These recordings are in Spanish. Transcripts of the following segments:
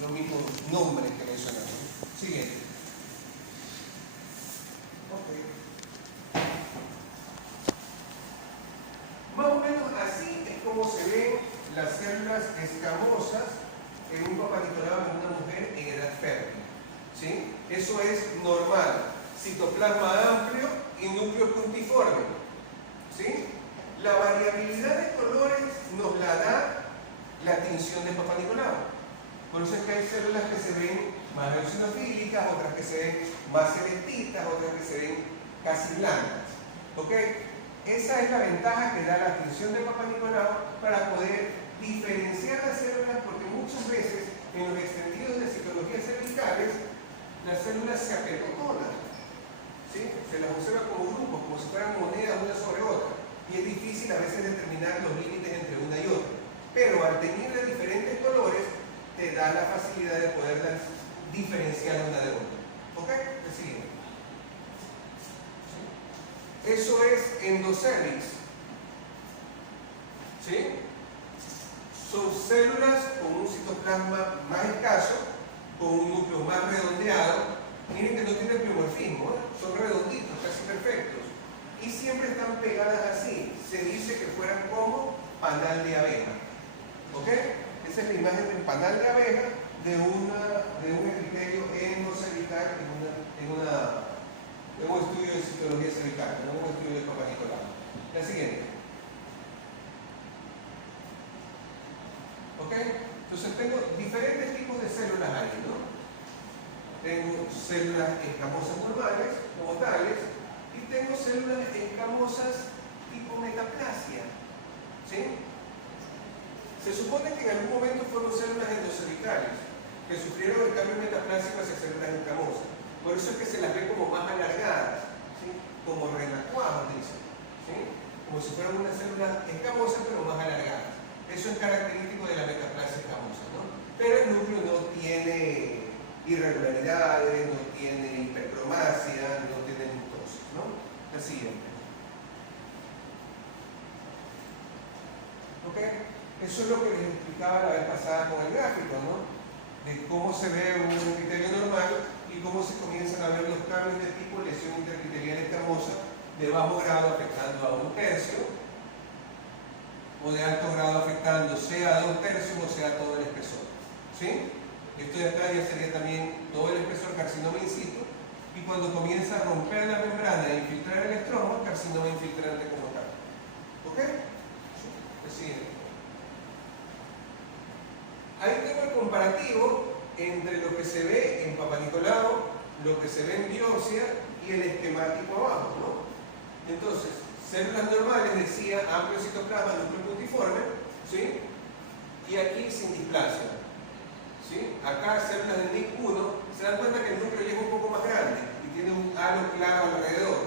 los mismos nombres que mencionamos. Siguiente. Ok. Más o menos así es como se ven las células escamosas en un Papá Nicolau en una mujer en edad fértil. ¿Sí? Eso es normal. Citoplasma amplio y núcleo puntiforme. ¿Sí? La variabilidad de colores nos la da la tinción de Papá Nicolau. Por eso es que hay células que se ven más eosinofílicas, otras que se ven más celestitas, otras que se ven casi blancas. ¿Ok? Esa es la ventaja que da la tinción de Papá Nicolau para poder diferenciar las células, porque muchas veces en los extendidos de citologías cervicales las células se apelotonan, ¿sí? Se las observa como grupos, como si fueran monedas una sobre otra, y es difícil a veces determinar los límites entre una y otra, pero al tener de diferentes colores te da la facilidad de poderlas diferenciar una de otra. ¿Ok? ¿Me siguen? ¿Sí? Eso es endocérvix. ¿Sí? Son células con un citoplasma más escaso, con un núcleo más redondeado. Miren que no tienen pleomorfismo, ¿eh? Son redonditos, casi perfectos. Y siempre están pegadas así. Se dice que fueran como panal de abeja. ¿Ok? Esa es la imagen del panal de abeja de un epitelio endocervical en un estudio de citología cervical, en un estudio de Papá Nicolau. La siguiente. ¿Ok? Entonces tengo diferentes tipos de células ahí, ¿no? Tengo células escamosas normales, como tales, y tengo células escamosas tipo metaplasia. ¿Sí? Se supone que en algún momento fueron células endocervicales que sufrieron el cambio metaplásico hacia células escamosas. Por eso es que se las ve como más alargadas, ¿sí? Como renacuajas, dicen, ¿sí? Como si fueran unas células escamosas pero más alargadas. Eso es característico de la metaplasia escamosa, ¿no? Pero el núcleo no tiene irregularidades, no tiene hipercromasia, no tiene mitosis, ¿no? La siguiente. ¿Ok? Eso es lo que les explicaba la vez pasada con el gráfico, ¿no? De cómo se ve un epitelio normal y cómo se comienzan a ver los cambios de tipo lesión interepitelial escamosa de bajo grado afectando a 1/3 o de alto grado afectando sea a 2/3 o sea todo el espesor. ¿Sí? Esto de acá ya sería también todo el espesor carcinoma in situ, y cuando comienza a romper la membrana e infiltrar el estroma, carcinoma infiltrante como tal. ¿Ok? Sí. Ahí tengo el comparativo entre lo que se ve en Papá Nicolau, lo que se ve en biopsia y el esquemático abajo, ¿no? Entonces, células normales, decía, amplio citoplasma, núcleo puntiforme, ¿sí? Y aquí sin displasia, ¿sí? Acá células de NIC1, se dan cuenta que el núcleo ya es un poco más grande y tiene un halo claro alrededor,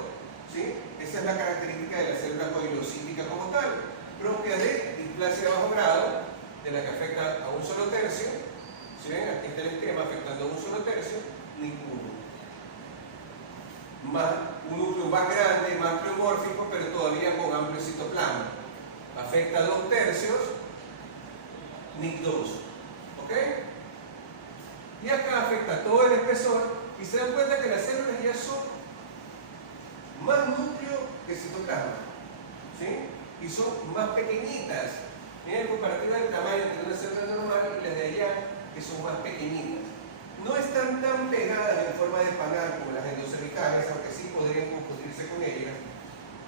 ¿sí? Esa es la característica de la célula coagulocítica como tal, propia de displasia de bajo grado, de la que afecta a un solo tercio. ¿Sí ven? Aquí está el esquema afectando a un solo tercio, NIC1. Un núcleo más grande, más pleomórfico, pero todavía con amplio citoplasma. Afecta a 2/3, NIC2. ¿Ok? Y acá afecta todo el espesor, y se dan cuenta que las células ya son más núcleo que citoplasma, ¿sí? Y son más pequeñitas. Miren el comparativo del tamaño entre una célula normal y las de allá, que son más pequeñitas. No están tan pegadas en forma de panal como las endocervicales, aunque sí podrían confundirse con ellas,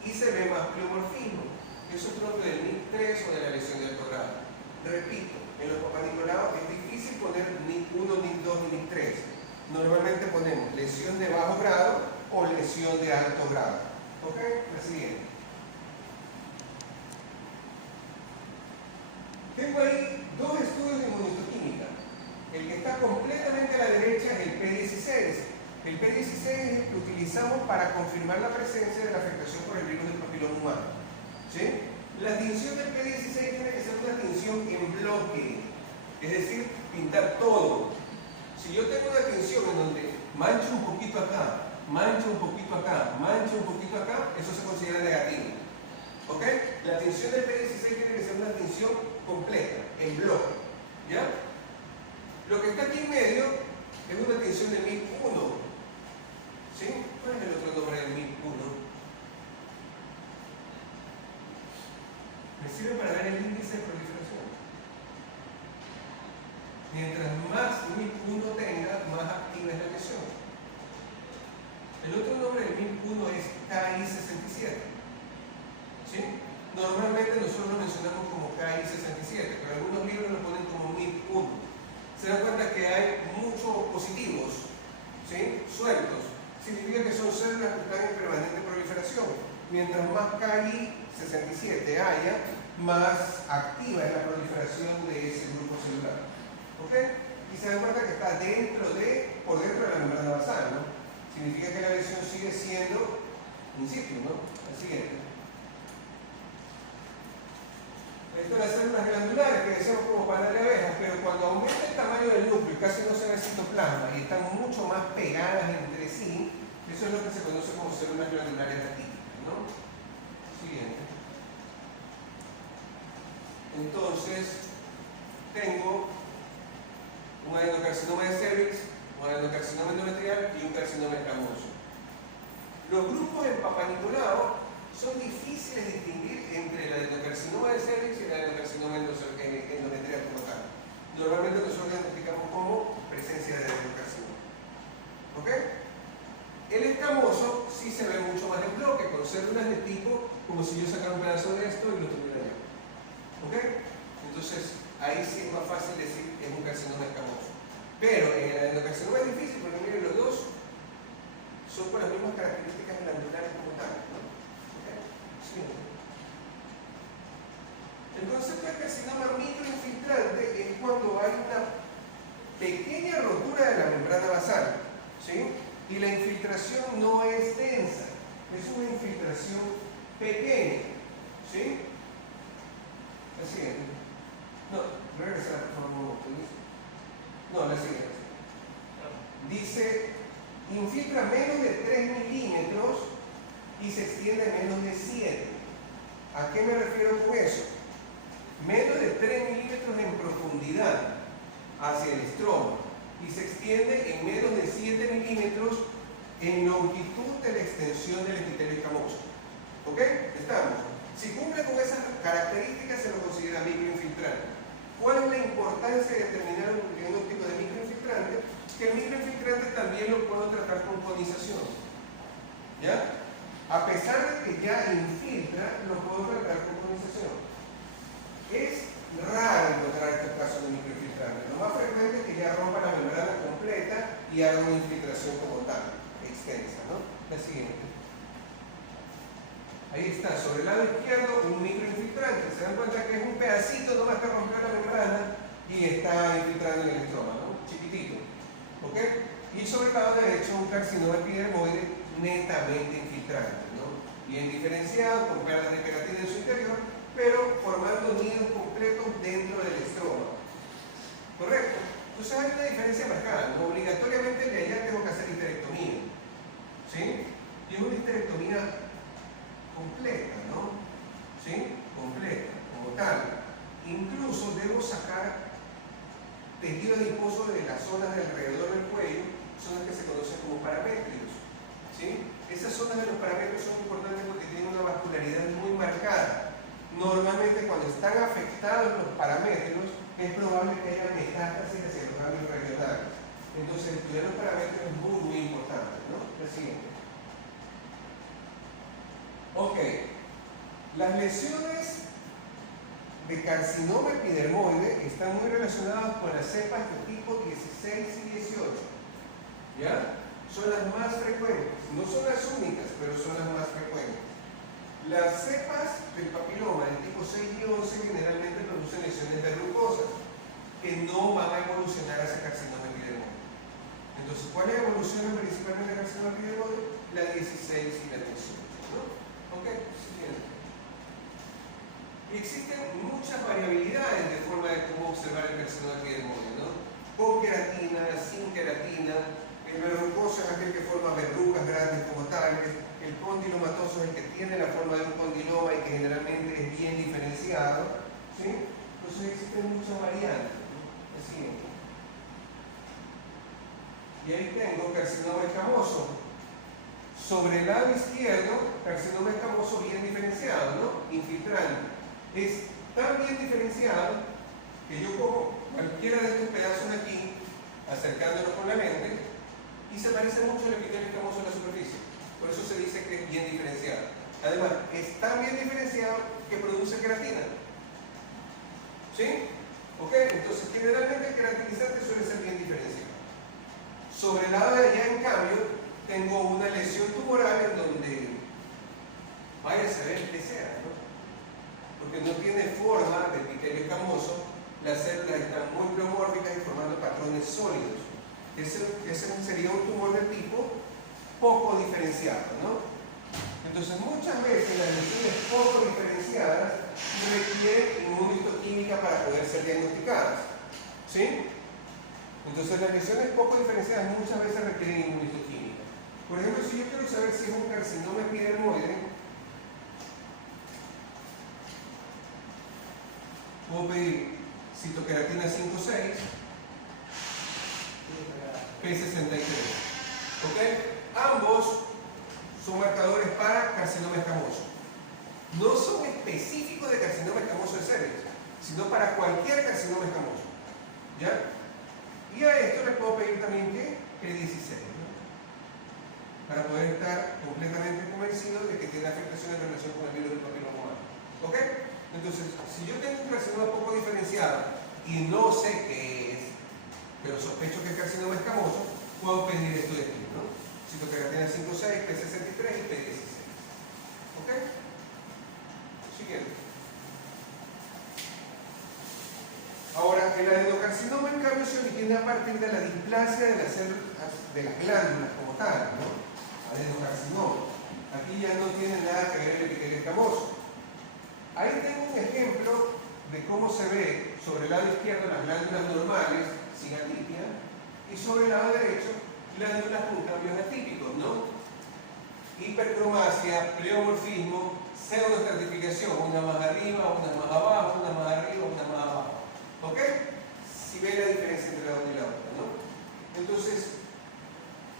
y se ve más pleomorfismo. Eso es propio del NIC3 o de la lesión de alto grado. Repito, en los Papá Nicolau es difícil poner NIC1, NIC2 ni NIC3. Normalmente ponemos lesión de bajo grado o lesión de alto grado. ¿Ok? La siguiente. Tengo ahí dos estudios de inmunohistoquímica. El que está completamente a la derecha es el P16. El P16 es el que utilizamos para confirmar la presencia de la afectación por el virus del papiloma humano. ¿Sí? La tinción del P16 tiene que ser una tinción en bloque, es decir, pintar todo. Si yo tengo una tinción en donde mancho un poquito acá, mancho un poquito acá, mancho un poquito acá, eso se considera negativo. ¿Ok? La tinción del P16 tiene que ser una tinción completa, en bloque. ¿Ya? Lo que está aquí en medio es una tensión de MIP1. ¿Sí? ¿Cuál es el otro nombre del MIP1? Me sirve para ver el índice de proliferación. Mientras más MIP1 tenga, más activa es la lesión. El otro nombre del MIP1 es KI67. ¿Sí? Normalmente nosotros lo mencionamos como KI67, pero algunos libros lo ponen como MIP1. Se dan cuenta que hay muchos positivos, ¿sí? Sueltos. Significa que son células que están en permanente proliferación. Mientras más KI67 haya, más activa es la proliferación de ese grupo celular. ¿Ok? Y se dan cuenta que está por dentro de la membrana basal, ¿no? Significa que la lesión sigue siendo in situ, ¿no? El siguiente. Esto las células glandulares que decimos como panal de abejas, pero cuando aumenta el tamaño del núcleo y casi no se ve citoplasma y están mucho más pegadas entre sí, eso es lo que se conoce como células glandulares atípicas, ¿no? Siguiente. Entonces, tengo un adenocarcinoma de cervix, un adenocarcinoma endometrial y un carcinoma escamoso. Los grupos en Papá Nicolau son difíciles de distinguir entre el adenocarcinoma de cervix y el adenocarcinoma endometrial como tal. Normalmente nosotros identificamos como presencia de adenocarcinoma. ¿Ok? El escamoso sí se ve mucho más en bloque, con células de tipo como si yo sacara un pedazo de esto y lo tuviera allá. ¿Ok? Entonces, ahí sí es más fácil decir que es un carcinoma escamoso. Pero en el adenocarcinoma es difícil porque miren, los dos son con las mismas características glandulares como tal, ¿no? ¿Okay? Sí. El concepto de carcinoma microinfiltrante es cuando hay una pequeña rotura de la membrana basal, ¿sí? Y la infiltración no es densa, es una infiltración pequeña, ¿sí? La siguiente. No, regresa por favor. No, la siguiente. Dice, infiltra menos de 3 milímetros y se extiende menos de 7. ¿A qué me refiero con eso? Menos de 3 milímetros en profundidad hacia el estroma y se extiende en menos de 7 milímetros en longitud de la extensión del epitelio escamoso. ¿Ok? Estamos. Si cumple con esas características se lo considera microinfiltrante. ¿Cuál es la importancia de determinar un diagnóstico de microinfiltrante? Que el microinfiltrante también lo puedo tratar con conización. ¿Ya? A pesar de que ya infiltra, lo puedo tratar con conización. Es raro encontrar estos casos de microinfiltrante. Lo más frecuente es que ya rompa la membrana completa y haga una infiltración como tal, extensa, ¿no? La siguiente. Ahí está, sobre el lado izquierdo un microinfiltrante. Se dan cuenta que es un pedacito nomás que rompió la membrana y está infiltrando en el estroma, ¿no? Chiquitito. ¿Ok? Y sobre el lado derecho un carcinoma epidermoide netamente infiltrante, ¿no? Bien diferenciado, con perlas de queratina en su interior, pero formando nidos completos dentro del estroma. ¿Correcto? Entonces hay una diferencia marcada, ¿no? Obligatoriamente de allá tengo que hacer histerectomía. ¿Sí? Y es una histerectomía completa, ¿no? ¿Sí? Completa, como tal. Incluso debo sacar tejido adiposo de las zonas de alrededor del cuello, zonas que se conocen como paramétrios. ¿Sí? Esas zonas de los paramétrios son importantes porque tienen una vascularidad muy marcada. Normalmente cuando están afectados los paramétrios es probable que haya metástasis hacia los ganglios regionales. Entonces estudiar los paramétrios es muy, muy importante, ¿no? La siguiente. Ok, las lesiones de carcinoma epidermoide están muy relacionadas con las cepas de tipo 16 y 18. ¿Ya? Son las más frecuentes. No son las únicas, pero son las más frecuentes. Las cepas del papiloma de tipo 6 y 11 generalmente producen lesiones verrucosas que no van a evolucionar hacia carcinoma epidermoide. Entonces, ¿cuáles evolucionan principalmente carcinoma epidermoide? La 16 y la 18. ¿No? Ok, siguiente. Y existen muchas variabilidades de forma de cómo observar el carcinoma epidermoide, ¿no? Con queratina, sin queratina. El verrucoso es aquel que forma verrugas grandes como tales. El condilomatoso es el que tiene la forma de un condiloma y que generalmente es bien diferenciado. ¿Sí? Entonces existen muchas variantes, ¿no? El siguiente. Y ahí tengo carcinoma escamoso. Sobre el lado izquierdo, carcinoma escamoso bien diferenciado, ¿no? Infiltrante. Es tan bien diferenciado que yo cojo cualquiera de estos pedazos aquí, acercándolo con la mente, y se parece mucho al epitelio escamoso en la superficie. Por eso se dice que es bien diferenciado. Además, es tan bien diferenciado que produce queratina. ¿Sí? ¿Ok? Entonces, generalmente el queratinizante suele ser bien diferenciado. Sobre el lado de allá, en cambio, tengo una lesión tumoral en donde vaya a saber qué sea, ¿no? Porque no tiene forma de epitelio escamoso, las células están muy pleomórficas y formando patrones sólidos. Ese sería un tumor de tipo poco diferenciado, ¿no? Entonces, muchas veces las lesiones poco diferenciadas requieren inmunohistoquímica para poder ser diagnosticadas. ¿Sí? Entonces, las lesiones poco diferenciadas muchas veces requieren inmunohistoquímica. Por ejemplo, si yo quiero saber si es un carcinoma epidermoide, puedo pedir citoqueratina 5,6, P63. ¿Ok? Ambos son marcadores para carcinoma escamoso. No son específicos de carcinoma escamoso de cervix, sino para cualquier carcinoma escamoso. ¿Ya? Y a esto le puedo pedir también que P16, ¿no? Para poder estar completamente convencido de que tiene afectación en relación con el virus del papiloma humano. ¿Ok? Entonces, si yo tengo un carcinoma poco diferenciado y no sé qué es, pero sospecho que es carcinoma escamoso, puedo pedir esto de aquí, ¿no? Citoqueratina 5,6, P63 y P16. ¿Ok? Siguiente. Ahora, el adenocarcinoma en cambio se origina a partir de la displasia de las células, de las glándulas como tal, ¿no? Adenocarcinoma. Aquí ya no tiene nada que ver el epitelio escamoso. Ahí tengo un ejemplo de cómo se ve sobre el lado izquierdo las glándulas normales, sin atipia, y sobre el lado derecho glándulas con cambios atípicos, ¿no? Hipercromasia, pleomorfismo, pseudoestratificación, una más arriba, una más abajo, una más arriba, una más abajo. ¿Ok? Si ve la diferencia entre la una y la otra, ¿no? Entonces,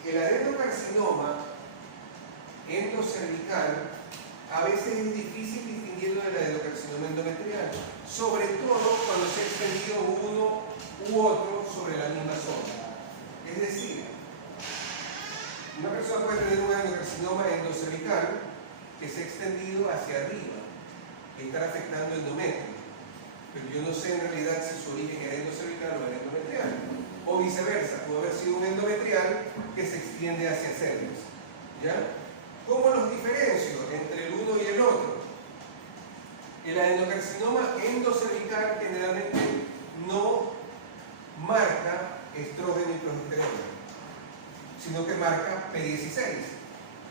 el adenocarcinoma endocervical a veces es difícil distinguirlo del adenocarcinoma endometrial, sobre todo cuando se ha extendido uno u otro sobre la misma zona. Es decir, una persona puede tener un adenocarcinoma endocervical que se ha extendido hacia arriba, que está afectando endometrio, pero yo no sé en realidad si su origen era endocervical o era endometrial, o viceversa, puede haber sido un endometrial que se extiende hacia cervix. ¿Ya? ¿Cómo los diferencio entre el uno y el otro? El adenocarcinoma endocervical generalmente no marca estrógeno y progesterona, sino que marca P16,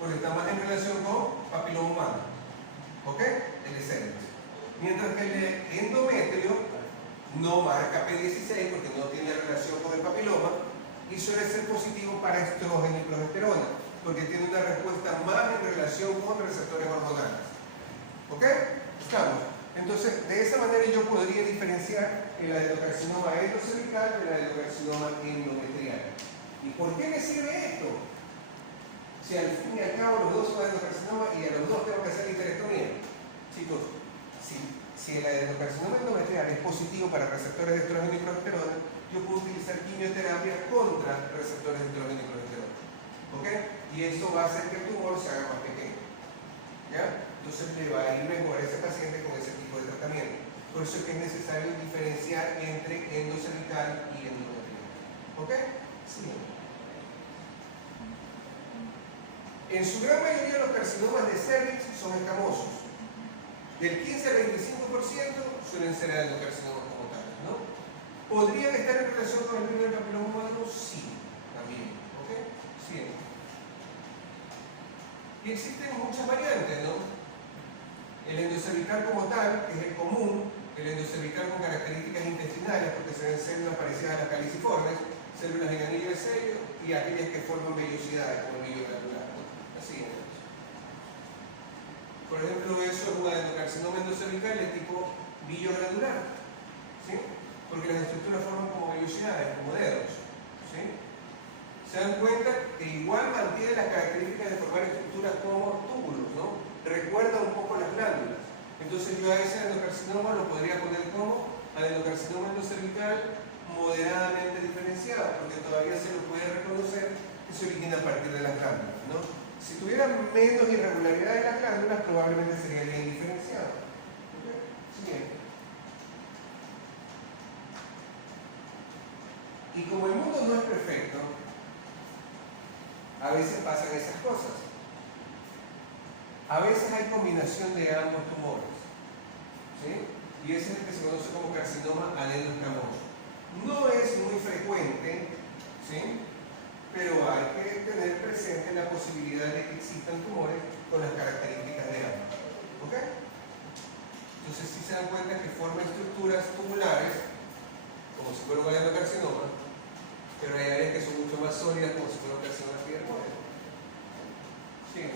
porque está más en relación con papiloma humano. ¿Ok? El de cervix. Mientras que el de endometrio no marca P16 porque no tiene relación con el papiloma y suele ser positivo para estrógeno y progesterona, porque tiene una respuesta más en relación con receptores hormonales. ¿Ok? ¿Estamos? Entonces, de esa manera yo podría diferenciar el adenocarcinoma endocervical del adenocarcinoma endometrial. ¿Y por qué me sirve esto? Si al fin y al cabo los dos son adenocarcinoma y a los dos tengo que hacer histerectomía. Chicos, si el adenocarcinoma endometrial es positivo para receptores de estrógeno y progesterona, yo puedo utilizar quimioterapia contra receptores de estrógeno y progesterona. ¿Ok? Y eso va a hacer que el tumor se haga más pequeño. ¿Ya? Entonces le va a ir mejor a ese paciente con ese tipo de tratamiento. Por eso es que es necesario diferenciar entre endocervical y endometrial. ¿Ok? Sí. En su gran mayoría los carcinomas de cervix son escamosos. Del 15 al 25% suelen ser adenocarcinomas como tales, ¿no? ¿Podrían estar en relación con el virus del papiloma humano? Sí, también. ¿Ok? Sí. Y existen muchas variantes, ¿no? El endocervical como tal, que es el común, el endocervical con características intestinales, porque se ven células parecidas a las caliciformes, células en anillo de sello y aquellas que forman vellosidades, como el vello glandular, ¿no? Así es. Por ejemplo, eso es un adenocarcinoma endocervical de tipo villo glandular, ¿sí? Porque las estructuras forman como vellosidades, como dedos, ¿sí? Se dan cuenta que igual mantiene las características de formar estructuras como túbulos, ¿no? Recuerda un poco las glándulas. Entonces yo a ese adenocarcinoma lo podría poner como adenocarcinoma endocervical moderadamente diferenciado, porque todavía se lo puede reconocer que se origina a partir de las glándulas, ¿no? Si tuviera menos irregularidad de las glándulas, probablemente sería bien diferenciado. ¿Okay? Siguiente. Y como el mundo no es perfecto, a veces pasan esas cosas. A veces hay combinación de ambos tumores, ¿sí? Y ese es el que se conoce como carcinoma adenoescamoso. No es muy frecuente, ¿sí? Pero hay que tener presente la posibilidad de que existan tumores con las características de ambos. ¿Ok? Entonces, si se dan cuenta que forman estructuras tubulares, como si fuera un adenocarcinoma, pero hay áreas que son mucho más sólidas, como si fuera un carcinoma epidermoide. Sí.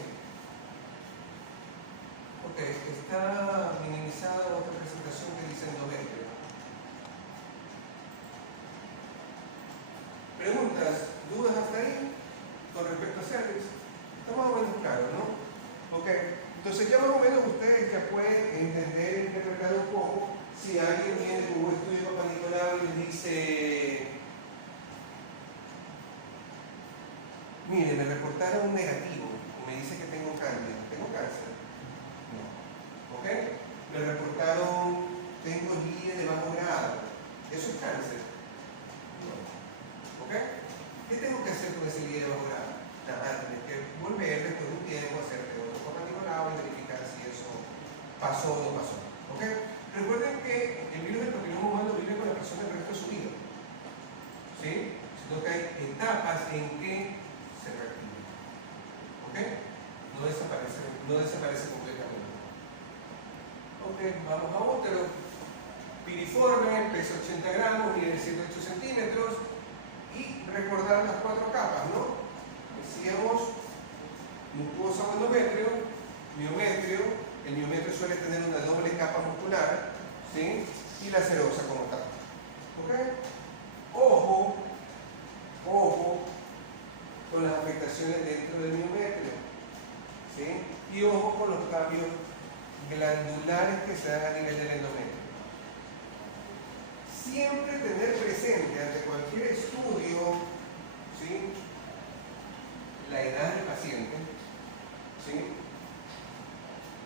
Ok, está minimizada otra presentación que dice endometrio. ¿Preguntas? ¿Dudas hasta ahí? Con respecto a cervix. Está más o menos claro, ¿no? Ok, entonces ya más o menos ustedes ya pueden entender y interpretar un poco si alguien viene con un estudio de Papá Nicolau y les dice: mire, me reportaron un negativo y me dice que tengo cáncer. ¿Tengo cáncer? No. ¿Ok? Me reportaron, tengo LIE de bajo grado. ¿Eso es cáncer? No. ¿Ok? ¿Qué tengo que hacer con ese LIE de bajo grado? Nada, tienes que volver después de un tiempo a hacerte otro Papá Nicolau y verificar si eso pasó o no pasó. ¿Ok? Recuerden que el virus del papiloma humano vive con la persona el resto de su vida. ¿Sí? Sino que hay etapas en que se reactiva. ¿Ok? No desaparece completamente. Ok, vamos a otro. Piriforme, pesa 80 gramos, mide 108 centímetros. Y recordar las 4 capas, ¿no? Decíamos mucosa o endometrio, miometrio. El miometrio suele tener una doble capa muscular, ¿sí? Y la serosa como tal. ¿Ok? Ojo con las afectaciones dentro del miometrio, ¿sí? Y ojo con los cambios glandulares que se dan a nivel del endometrio. Siempre tener presente ante cualquier estudio, ¿sí?, la edad del paciente, ¿sí?,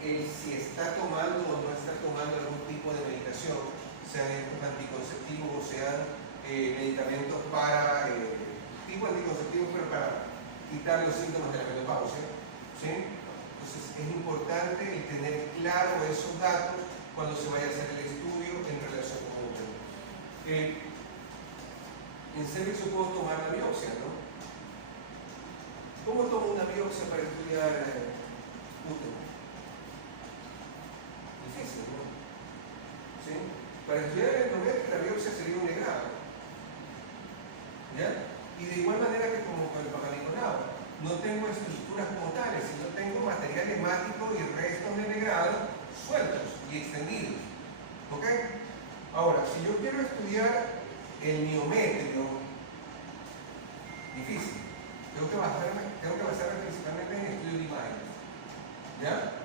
si está tomando o no está tomando algún tipo de medicación, sean estos anticonceptivos o sean medicamentos para tipo anticonceptivos, pero para quitar los síntomas de la menopausia, ¿sí? Entonces es importante el tener claro esos datos cuando se vaya a hacer el estudio en relación con el tema. En cervix yo puedo tomar la biopsia, ¿no? ¿Cómo tomo una biopsia para estudiar útero? Difícil, ¿no? ¿Sí? Para estudiar el endometrio la biopsia sería un legrado. ¿Ya? Y de igual manera que como con el Papá Nicolau, no tengo estructuras como tales, sino tengo material hemático y restos de legrado sueltos y extendidos. ¿Ok? Ahora, si yo quiero estudiar el miometrio, difícil. Tengo que basarme principalmente en estudio de imágenes. ¿Ya?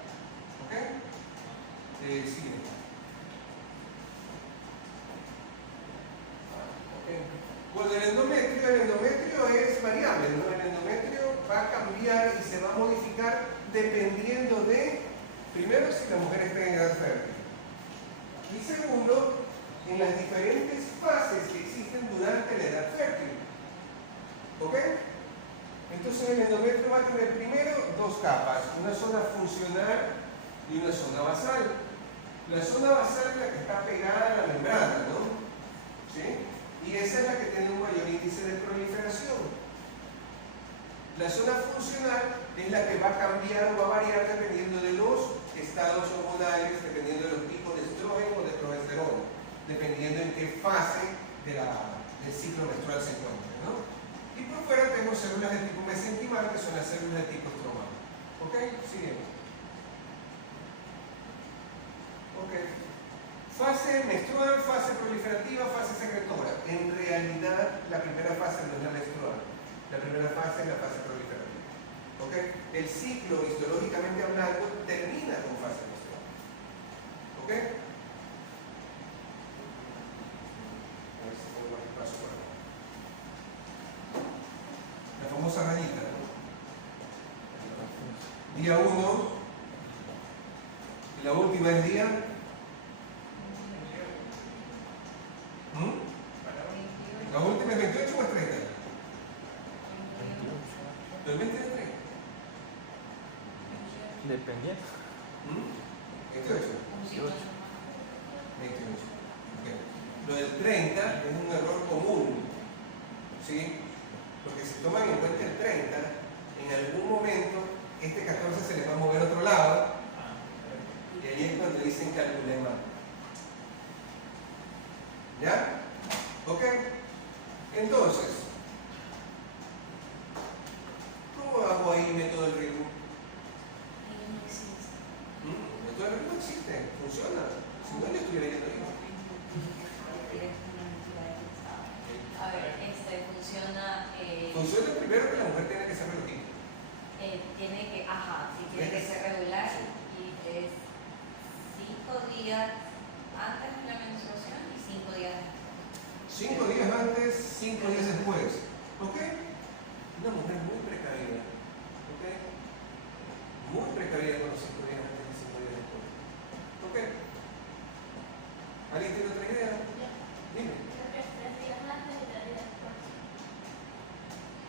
¿Ok? Sigue. Bueno, el endometrio es variable, ¿no? El endometrio va a cambiar y se va a modificar dependiendo de, primero, si la mujer está en edad fértil. Y segundo, en las diferentes fases que existen durante la edad fértil. ¿Ok? Entonces el endometrio va a tener primero 2 capas, una zona funcional y una zona basal. La zona basal es la que está pegada a la membrana, ¿no? ¿Sí? Y esa es la que tiene un mayor índice de proliferación. La zona funcional es la que va a cambiar o va a variar dependiendo de los estados hormonales, dependiendo de los tipos de estrógeno o de progesterona, dependiendo en qué fase del ciclo menstrual se encuentra, ¿no? Y por fuera tengo células de tipo mesenquimal, que son las células de tipo estromal. ¿Ok? Sigamos. Ok. Fase menstrual, fase proliferativa, fase secretora. En realidad, la primera fase no es la menstrual. La primera fase es la fase proliferativa. ¿Ok? El ciclo, histológicamente hablando, termina con fase menstrual. ¿Ok? A ver si pongo más espacio por acá. La famosa rayita, ¿no? Día 1, y la última es día. ¿La última es 28 o es 30? ¿El 20 es 30? Dependiendo. 28. 28. Okay. Lo del 30 es un error común, ¿sí? Porque si toman en cuenta el 30, en algún momento este 14 se les va a mover a otro lado, y ahí es cuando dicen calculé mal. ¿Ya? ¿Ok? Entonces, ¿cómo hago ahí método del ritmo? Método del ritmo existe, funciona. Si no, yo estuviera yendo ahí. A ver, funciona. Funciona primero que la mujer tiene que ser relojista. Tiene que, sí, tiene que ser regular y es 5 días antes de la menstruación y 5 días después. 5 días antes, 5 días después. ¿Ok? Una mujer muy precavida. ¿Ok? Muy precavida con los 5 días antes y 5 días después. ¿Ok? ¿Alguien tiene otra idea? Dime.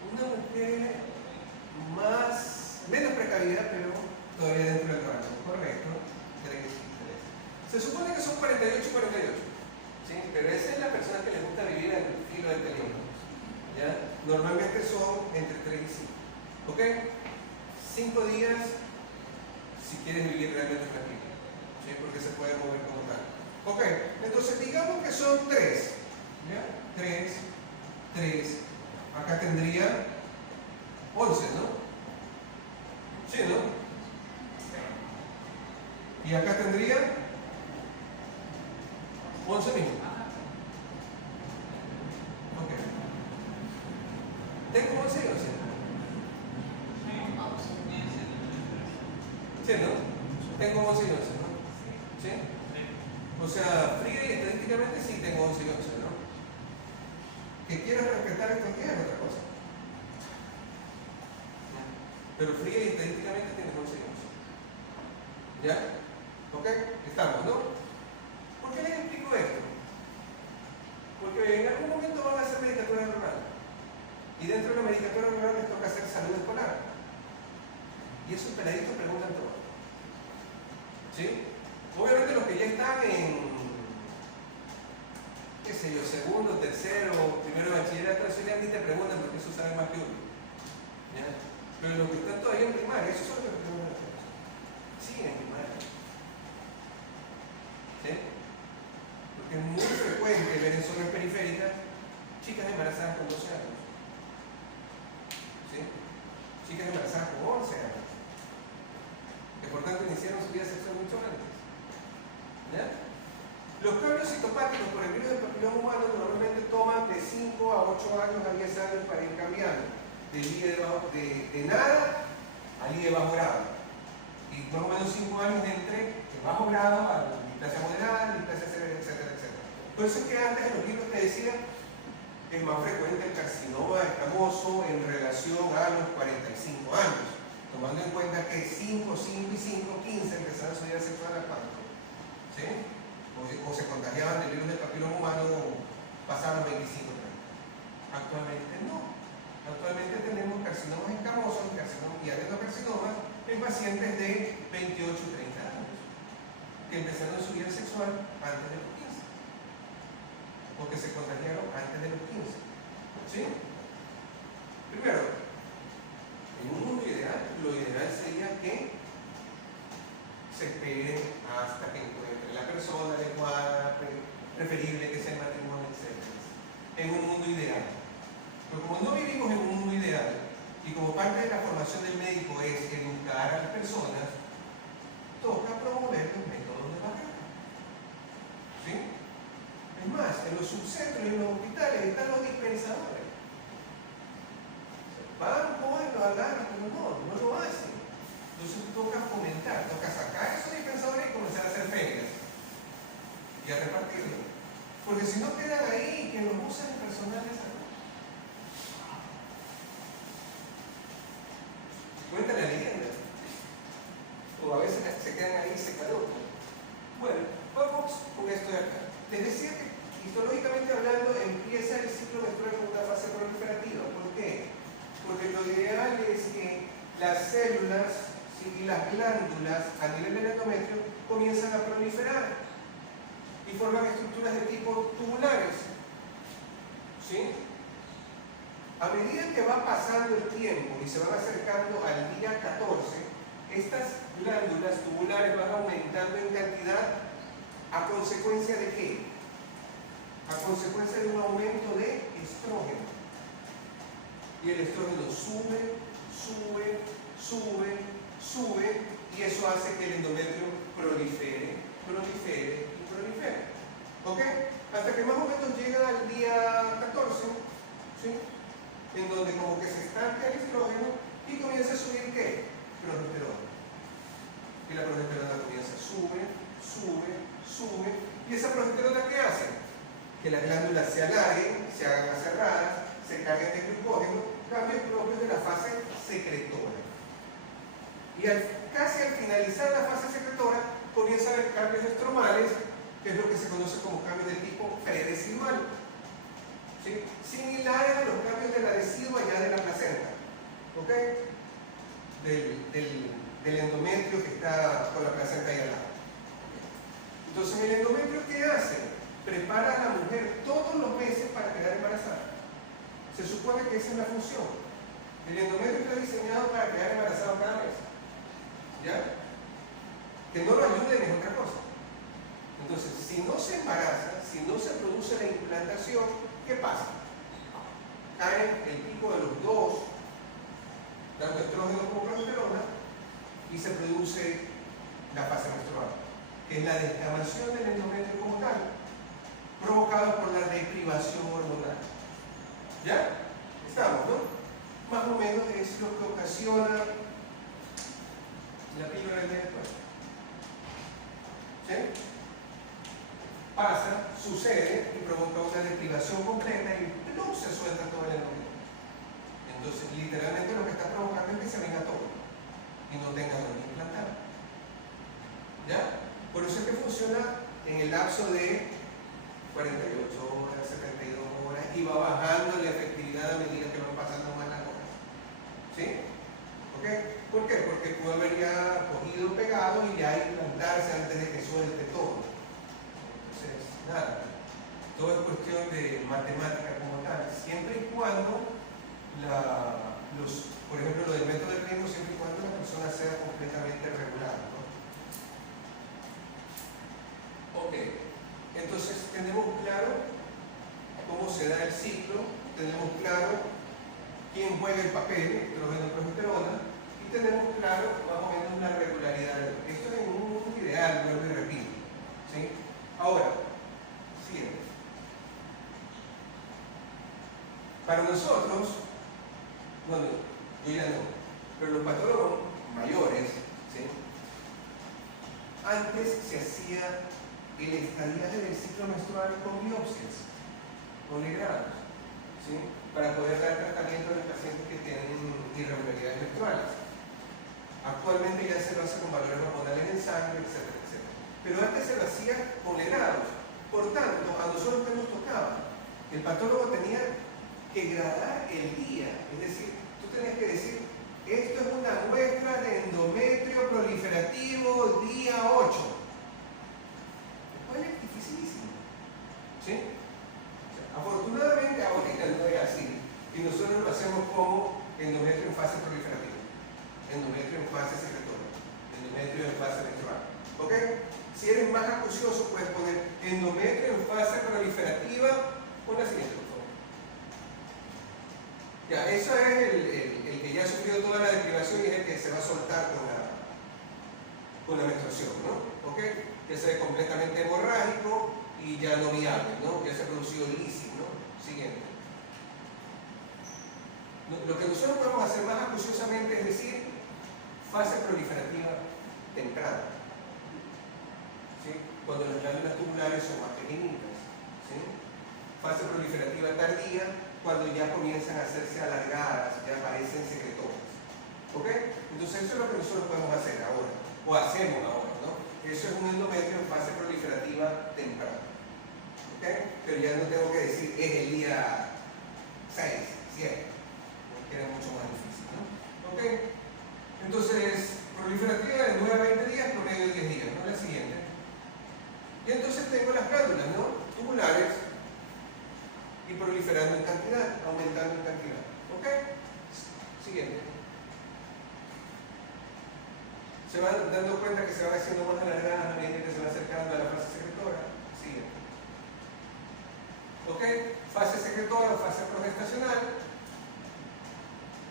Una mujer menos precavida, pero todavía dentro del rango. Correcto. 3. Se supone que son 48 y 48. ¿Sí? Pero esa es la persona que le gusta vivir al filo del peligro. ¿Ya? Normalmente son entre 3 y 5. ¿Ok? 5 días si quieres vivir realmente tranquilo. ¿Sí? Porque se puede mover como tal. Ok, entonces digamos que son 3. ¿Ya? 3, 3. Acá tendría 11, ¿no? Sí, ¿no? Y acá tendría 11 mismo. Ok. Tengo 11 y 11. Sí, ¿no? Tengo 11 y 11, ¿no? ¿Sí? O sea, fría y estadísticamente sí tengo 11 y 11, ¿no? Que quieras respetar estos días es otra cosa. Pero fría y estadísticamente tienes 11 y 11. ¿Ya? ¿Ok? Estamos, ¿no? ¿Por qué les explico esto? Porque en algún momento van a hacer medicatura rural. Y dentro de la medicatura rural les toca hacer salud escolar. Y esos peladitos preguntan todo. ¿Sí? Obviamente los que ya están en, qué sé yo, segundo, tercero, primero de bachillerato, eso ya ni te preguntan porque eso saben más que uno. ¿Ya? Pero los que están todavía en primaria, esos son los que preguntan las cosas. Siguen en primaria. ¿Sí? Porque es muy frecuente ver en zonas periféricas chicas embarazadas con 12 años. ¿Sí? Chicas embarazadas con 11 años. Que por tanto iniciaron su vida sexual mucho antes. ¿Ya? Los cambios citopáticos por el virus del papiloma humano normalmente toman de 5 a 8 años a 10 años para ir cambiando. De nada a ligue bajo grado. Y más o menos 5 años entre el bajo grado a la displasia moderada, displasia severa, etcétera, etcétera. Por eso es que antes en los libros te decía el más frecuente el carcinoma escamoso en relación a los 45 años, tomando en cuenta que 5, 5 y 5, 15 empezaron su vida sexual al parto. ¿Sí? O se contagiaban del virus del papiloma humano pasados los 25 años. Actualmente no. Actualmente tenemos carcinomas escamosos y adenocarcinomas en pacientes de 28 y 30 años que empezaron su vida sexual antes de los 15 o que se contagiaron antes de los 15. ¿Sí? Primero, en un mundo ideal, lo ideal sería que se espere hasta que encuentre la persona adecuada, preferible que sea el matrimonio, etc. En un mundo ideal. Pero como no vivimos en un mundo ideal y como parte de la formación del médico es educar a las personas, toca promover los métodos de barrera. ¿Sí? Es más, en los subcentros y en los hospitales están los dispensadores. las glándulas a nivel del endometrio comienzan a proliferar y forman estructuras de tipo tubulares. ¿Sí? A medida que va pasando el tiempo y se van acercando al día 14, estas glándulas tubulares van aumentando en cantidad. ¿A consecuencia de qué? A consecuencia de un aumento de estrógeno. Y el estrógeno sube, sube, sube, sube, y eso hace que el endometrio prolifere, prolifere y prolifere. ¿Ok? Hasta que más o menos llega al día 14, ¿sí? En donde como que se estanca el estrógeno y comienza a subir ¿qué? Progesterona. Y la progesterona comienza a sube, sube, sube. ¿Y esa progesterona qué hace? Que las glándulas se alarguen, se hagan más cerradas, se carguen de glucógeno, cambios propios de la fase secretora. Y casi al finalizar la fase secretora, comienza a haber cambios estromales, que es lo que se conoce como cambios de tipo predesimal. ¿Sí? Similares a los cambios de la decidua ya de la placenta. ¿Ok? Del endometrio que está con la placenta ahí al lado. Entonces, ¿el endometrio qué hace? Prepara a la mujer todos los meses para quedar embarazada. Se supone que esa es la función. El endometrio está diseñado para quedar embarazado cada mes. ¿Ya? Que no lo ayuden es otra cosa. Entonces, si no se embaraza, si no se produce la implantación, ¿qué pasa? Cae el pico de los dos, tanto estrógeno como progesterona, y se produce la fase menstrual, que es la descamación del endometrio como tal, provocado por la deprivación hormonal. ¿Ya? Estamos, ¿no? Más o menos es lo que ocasiona la píldora del menstrual. ¿Sí? Pasa, sucede y provoca una deprivación completa y ¡plum! Se suelta todo el endometrio. Entonces, literalmente lo que está provocando es que se venga todo y no tenga donde implantar. ¿Ya? Por eso es que funciona en el lapso de 48 horas, 72 horas y va bajando la efectividad a medida que van pasando más las horas. ¿Sí? ¿Ok? ¿Por qué? Porque puede haber ya cogido pegado y ya implantarse antes de que suelte todo. Entonces, nada. Todo es cuestión de matemática como tal. Siempre y cuando por ejemplo, lo del método de Primo, siempre y cuando la persona sea completamente regular, ¿no? Ok. Entonces, tenemos claro cómo se da el ciclo, tenemos claro quién juega el papel, estrógeno y progesterona, y tenemos claro más o menos la regularidad. Esto es un ideal, vuelvo y repito. ¿Sí? Ahora, siguiente. Para nosotros, bueno, yo ya no, pero los patólogos mayores, ¿sí? Antes se hacía el estadiaje del ciclo menstrual con biopsias, con legrados, ¿sí? Para poder dar tratamiento a los pacientes que tienen irregularidades menstruales. Actualmente ya se lo hace con valores hormonales en sangre, etcétera, etcétera. Pero antes se lo hacía con legrados. Por tanto, a nosotros que nos tocaba, el patólogo tenía que gradar el día, es decir, tú tenías que decir, esto es una muestra de endometrio proliferativo día 8. Después es dificilísimo. ¿Sí? O sea, afortunadamente ahora no es así. Y nosotros lo hacemos como endometrio en fase proliferativa, endometrio en fase secretora, endometrio en fase menstrual. ¿Ok? Si eres más acucioso, puedes poner endometrio en fase proliferativa con la siguiente, por favor. Ya, eso es el que ya ha sufrido toda la deprivación y es el que se va a soltar con la menstruación, ¿no? ¿Ok? Ya se ve completamente hemorrágico y ya no viable, ¿no? Ya se ha producido lisis, ¿no? Siguiente. Lo que nosotros podemos hacer más acuciosamente es decir, fase proliferativa temprana. ¿Sí? Cuando las glándulas tubulares son más pequeñitas. ¿Sí? Fase proliferativa tardía, cuando ya comienzan a hacerse alargadas, ya aparecen secretoras. ¿Ok? Entonces eso es lo que nosotros podemos hacer ahora, o hacemos ahora, ¿no? Eso es un endometrio en fase proliferativa temprana. ¿Ok? Pero ya no tengo que decir, es el día 6, 7, que era mucho más difícil, ¿no? ¿Ok? Entonces, Proliferativa de 9 a 20 días, promedio de 10 días, ¿no? La siguiente. Y entonces tengo las glándulas, ¿no? Tubulares y proliferando en cantidad, aumentando en cantidad. ¿Ok? Siguiente. Se van dando cuenta que se van haciendo más alargadas a medida que se va acercando a la fase secretora. Siguiente. ¿Ok? Fase secretora, fase progestacional.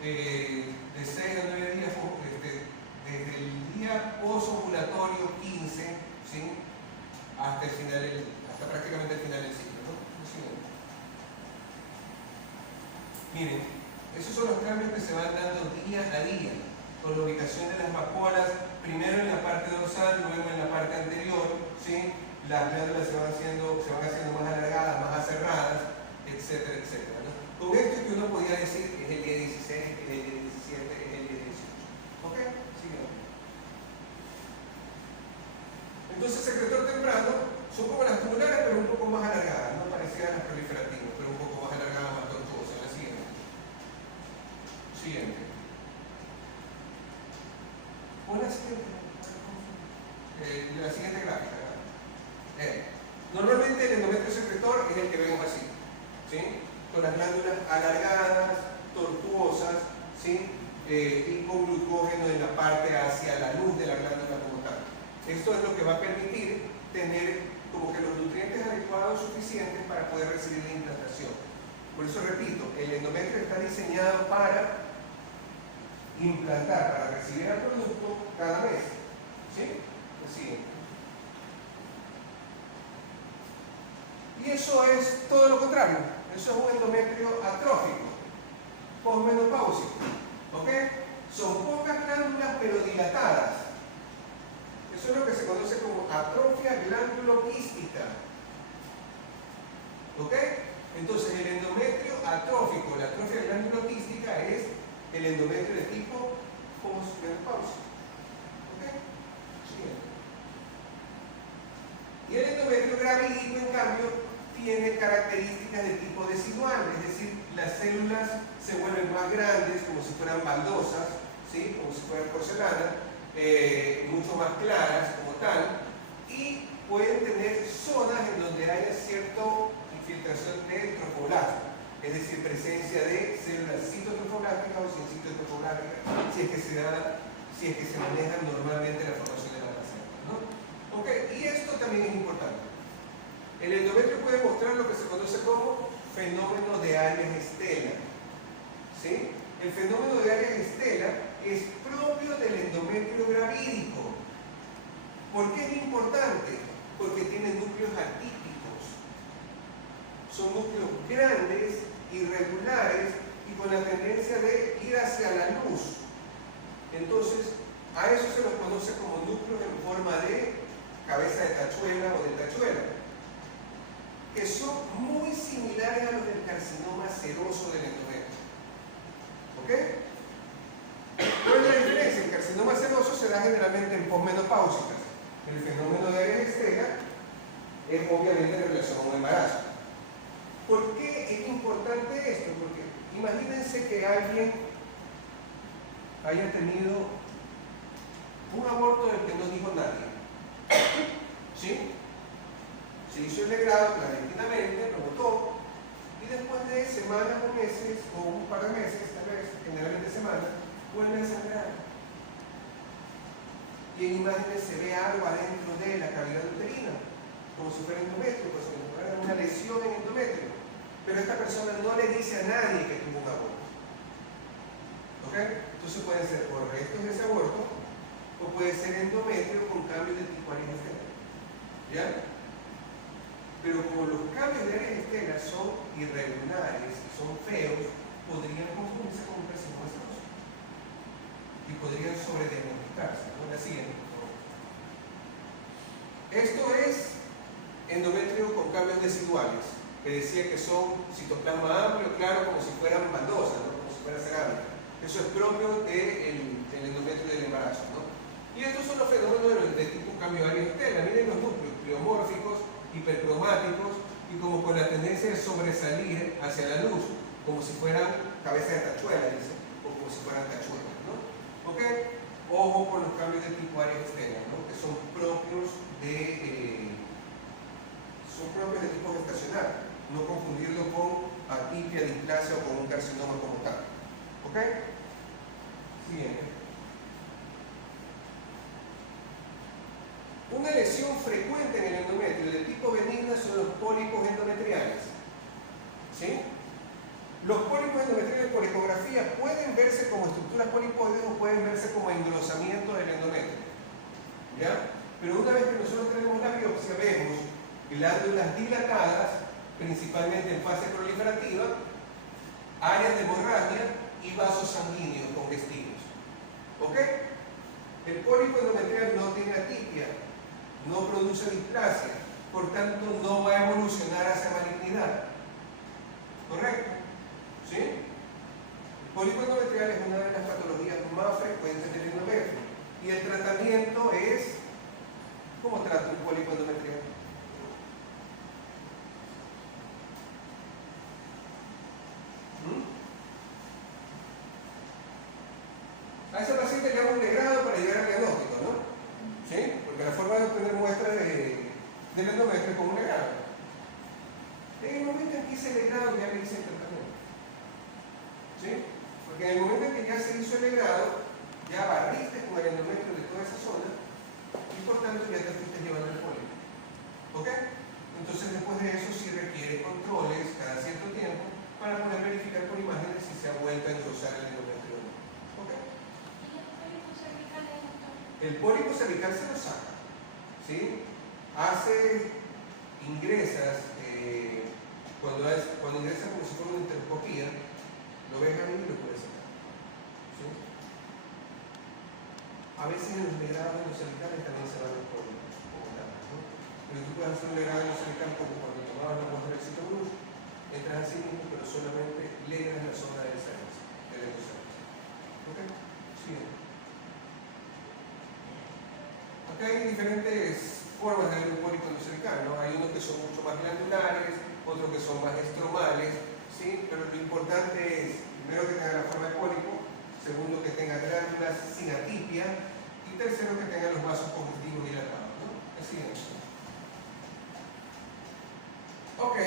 De 6 a 9 días, desde el día posovulatorio 15, ¿sí? Hasta el final, hasta prácticamente el final del ciclo, ¿no? Miren, esos son los cambios que se van dando día a día, con la ubicación de las vacuolas, primero en la parte dorsal, luego en la parte anterior, ¿sí? Las glándulas se van haciendo más alargadas, más aserradas, etcétera, etcétera, ¿no? Con esto que uno podía decir que es el día 16, que es el día 17, que es el día 18. ¿Ok? Sigamos. Entonces, secretor temprano son como las tubulares, pero un poco más alargadas, no parecían las proliferativas, pero un poco más alargadas, más tortuosas. La siguiente. Siguiente. O la siguiente. La siguiente gráfica. Normalmente el endometrio secretor es el que vemos así, ¿sí? Con las glándulas alargadas, tortuosas, ¿sí? Y con glucógeno en la parte hacia la luz de la glándula como tal. Esto es lo que va a permitir tener como que los nutrientes adecuados suficientes para poder recibir la implantación. Por eso repito, el endometrio está diseñado para implantar, para recibir el producto cada mes. ¿Sí? Así. Y eso es todo lo contrario. Eso es un endometrio atrófico, posmenopáusico. ¿Ok? Son pocas glándulas pero dilatadas. Eso es lo que se conoce como atrofia glanduloquística. ¿Ok? Entonces el endometrio atrófico, la atrofia glanduloquística es el endometrio de tipo posmenopáusico. ¿Ok? Siguiente. Y el endometrio gravídico, en cambio, tiene características de tipo decidual, es decir, las células se vuelven más grandes, como si fueran baldosas, ¿sí? Como si fueran porcelana, mucho más claras como tal, y pueden tener zonas en donde haya cierta infiltración de trofoblasta, es decir, presencia de células citotrofoblásticas o sin citotrofoblásticas, si es que se maneja normalmente la formación de la placenta, ¿no? Okay. Y esto también es importante. El endometrio puede mostrar lo que se conoce como fenómeno de Arias Stella. ¿Sí? El fenómeno de Arias Stella es propio del endometrio gravídico. ¿Por qué es importante? Porque tiene núcleos atípicos. Son núcleos grandes, irregulares y con la tendencia de ir hacia la luz. Entonces, a eso se los conoce como núcleos en forma de cabeza de tachuela o de tachuela, que son muy similares a los del carcinoma seroso del endometrio. ¿Ok? ¿Cuál es la diferencia? El carcinoma seroso se da generalmente en posmenopáusicas. El fenómeno de Arias Stella es obviamente en relación a un embarazo. ¿Por qué es importante esto? Porque imagínense que alguien haya tenido un aborto del que no dijo nadie. ¿Sí? Se hizo el legrado clandestinamente, lo botó, y después de semanas o meses, o un par de meses, tal vez, generalmente semanas, vuelve a sangrar. Y en imágenes se ve algo adentro de la cavidad uterina, como si fuera endometrio, como si fuera una lesión en endometrio. Pero esta persona no le dice a nadie que tuvo un aborto. ¿Ok? Entonces pueden ser por restos de ese aborto, o puede ser endometrio con cambios de tipo Arias Stella. ¿Ya? Pero como los cambios de Arias Stella son irregulares y son feos, podrían confundirse con un carcinoma seroso y podrían sobrediagnosticarse. ¿No? La siguiente, por favor. Esto es endometrio con cambios deciduales, que decía que son citoplasma amplio, claro, como si fueran baldosas, ¿no? Como si fuera cerámica. Eso es propio del endometrio del embarazo, ¿no? Y estos son los fenómenos de tipo cambio de Arias Stella. Miren los núcleos pleomórficos, hipercromáticos y como con la tendencia de sobresalir hacia la luz, como si fueran cabeza de tachuela, dice, o como si fueran tachuelas, ¿no? ¿Ok? Ojo con los cambios de tipo área externa, ¿no? Que son propios de tipo gestacional. No confundirlo con atipia, displasia o con un carcinoma como tal. ¿Ok? Siguiente. Una lesión frecuente en el endometrio de tipo benigna son los pólipos endometriales. ¿Sí? Los pólipos endometriales por ecografía pueden verse como estructuras polipoides o pueden verse como engrosamiento del endometrio. ¿Ya? Pero una vez que nosotros tenemos la biopsia, vemos glándulas dilatadas, principalmente en fase proliferativa, áreas de hemorragia y vasos sanguíneos congestivos. ¿Ok? El pólipo endometrial no tiene atipia, no produce displasia, por tanto no va a evolucionar hacia malignidad. ¿Correcto? ¿Sí? El pólipo endometrial es una de las patologías más frecuentes del endometrio y el tratamiento es... ¿Cómo trata un pólipo endometrial? A ese paciente le damos un legrado para llegar al diagnóstico, ¿no? ¿Sí? Porque la forma de obtener muestras del endometrio es con un legrado. En el momento en que hice el legrado ya le hice el tratamiento. ¿Sí? Porque en el momento en que ya se hizo el legrado, ya barriste con el endometrio de toda esa zona y por tanto ya te fuiste llevando el pólipo. ¿Ok? Entonces después de eso sí requiere controles cada cierto tiempo para poder verificar por imágenes si se ha vuelto a engrosar el endometrio o no. ¿Ok? El pólipo cervical se lo saca. ¿Sí? Ingresas, cuando ingresas como si fuera una enteroscopía, lo ves ahí y lo puedes sacar. ¿Sí? A veces en los legrados de los cervicales también se van los pólipos, como tal, ¿no? Pero tú puedes hacer un legrado de los cervicales como cuando tomabas la muestra del Cytogrush, entras así mismo, pero solamente legras la zona del cervix, del endocervix. ¿Ok? Sí. Acá hay diferentes formas de ver un pólipo endocervical, ¿no? Hay unos que son mucho más glandulares, otros que son más estromales, ¿sí? Pero lo importante es, primero, que tenga la forma de pólipo, segundo, que tenga glándulas sin atipia, y tercero, que tenga los vasos congestivos dilatados, ¿no? Así es. Ok.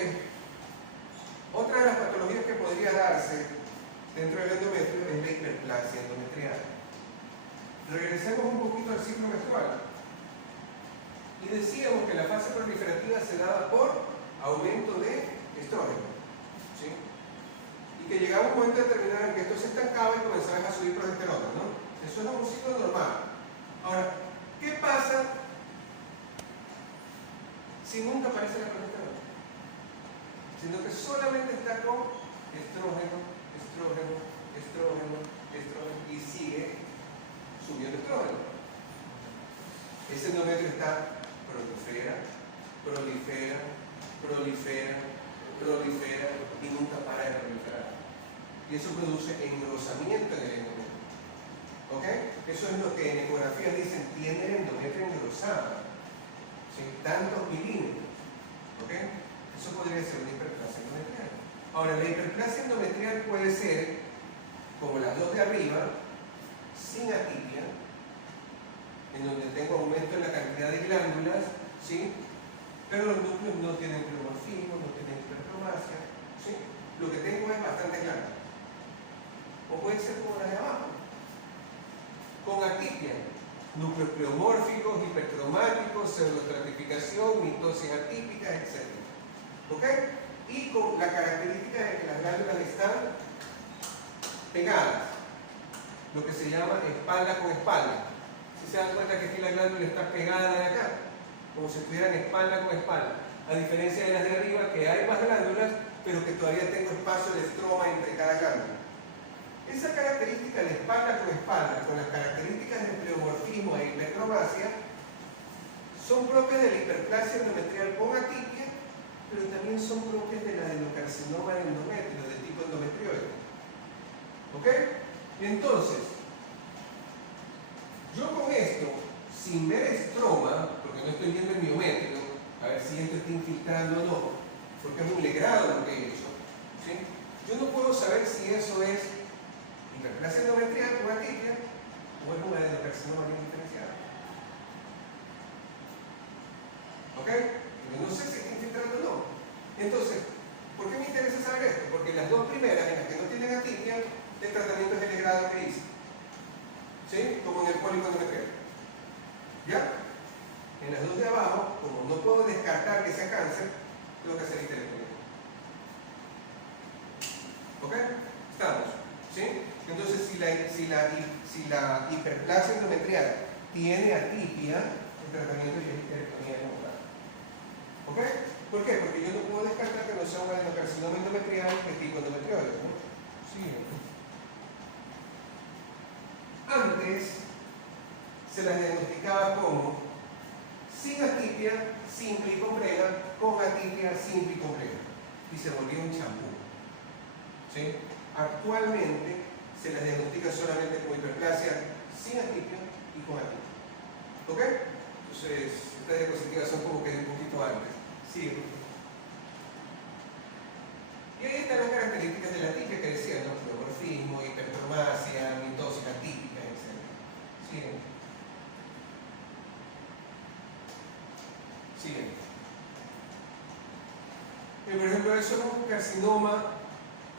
Otra de las patologías que podría darse dentro del endometrio es la hiperplasia endometrial. Regresemos un poquito al ciclo menstrual. Y decíamos que la fase proliferativa se daba por aumento de estrógeno. ¿Sí? Y que llegaba un momento determinado en que esto se estancaba y comenzaba a subir progesterona, ¿no? Eso es un ciclo normal. Ahora, ¿qué pasa si nunca aparece la progesterona? Sino que solamente está con estrógeno, estrógeno, estrógeno, estrógeno y sigue subiendo estrógeno. Ese endometrio está prolifera, prolifera, prolifera, prolifera y nunca para de proliferar. Y eso produce engrosamiento en el endometrio. ¿Ok? Eso es lo que en ecografías dicen, tiene el endometrio engrosado. ¿Sí? Tantos milímetros. ¿Ok? Eso podría ser una hiperplasia endometrial. Ahora, la hiperplasia endometrial puede ser, como las dos de arriba, sin atipia, en donde tengo aumento en la cantidad de glándulas, ¿sí? Pero los núcleos no tienen pleomorfismo, no tienen hiperplasia, ¿sí? Lo que tengo es bastante glándulas. O puede ser como las de abajo, con atipia, núcleos pleomórficos, hipercromáticos, pseudoestratificación, mitosis atípica, etc. ¿Ok? Y con la característica de que las glándulas están pegadas, lo que se llama espalda con espalda. Si se dan cuenta que aquí la glándula está pegada de acá, como si estuvieran espalda con espalda, a diferencia de las de arriba, que hay más glándulas, pero que todavía tengo espacio de estroma entre cada glándula. Esa característica de espalda, con las características de pleomorfismo e hipercromasia, son propias de la hiperplasia endometrial con atipia, pero también son propias de la adenocarcinoma del endometrio, de tipo endometrioide. ¿Ok? Entonces, yo con esto, sin ver estroma, porque no estoy viendo el miometrio, a ver si esto está infiltrando o no, porque es un legrado lo que he hecho, ¿sí? Yo no puedo saber si eso es hiperplasia endometrial con atipia o o es un adenocarcinoma bien diferenciado. ¿Ok? Yo no sé si está infiltrando o no. Entonces, ¿por qué me interesa saber esto? Porque en las dos primeras, en las que no tienen atipia, el tratamiento es el grado que hice. ¿Sí? Como en el pólipo endometrial. ¿Ya? En las dos de abajo, como no puedo descartar que sea cáncer, tengo que hacer histerectomía. ¿Ok? Estamos. ¿Sí? Entonces, si la hiperplasia endometrial tiene atipia, el tratamiento ya es histerectomía como tal. ¿Ok? ¿Por qué? Porque yo no puedo descartar que no sea un adenocarcinoma endometrial de tipo endometrioide, ¿no? Sí. Antes se las diagnosticaba como sin atipia simple y compleja, con atipia simple y compleja. Y se volvió un champú. ¿Sí? Actualmente se las diagnostica solamente con hiperplasia sin atipia y con atipia. ¿Ok? Entonces, estas diapositivas son como que un poquito antes. Sí. Y ahí están las características de la atipia que decía, ¿no? Pleomorfismo, hipertromasia, mitosis atípica, etc. Siguen. Siguen. Por ejemplo, eso es un carcinoma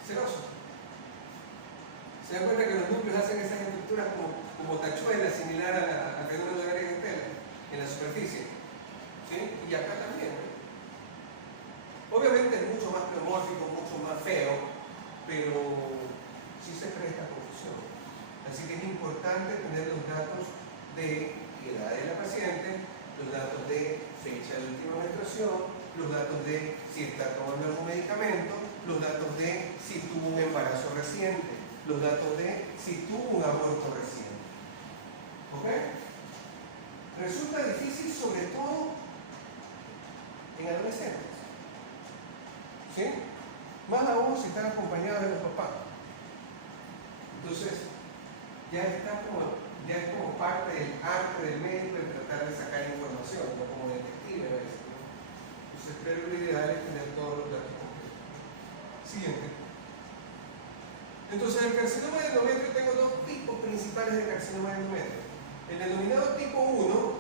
seroso. ¿Se dan cuenta que los núcleos hacen esas estructuras como tachuelas, similar al fenómeno de Gary Stella en la superficie? ¿Sí? Y acá también, ¿no? Obviamente es mucho más pleomórfico, mucho más feo, pero sí se presta a confusión. Así que es importante tener los datos de edad de la paciente, los datos de fecha de última menstruación, los datos de si está tomando algún medicamento, los datos de si tuvo un embarazo reciente, los datos de si tuvo un aborto reciente. ¿Ok? Resulta difícil sobre todo en adolescentes. ¿Sí? Más aún si están acompañados de los papás. Entonces, ya es como parte del arte del médico el tratar de sacar información, no como detective a veces, ¿no? Entonces, creo que lo ideal es tener todos los datos completos. Siguiente. Entonces, el carcinoma de endometrio, tengo dos tipos principales de carcinoma de endometrio. El denominado tipo 1,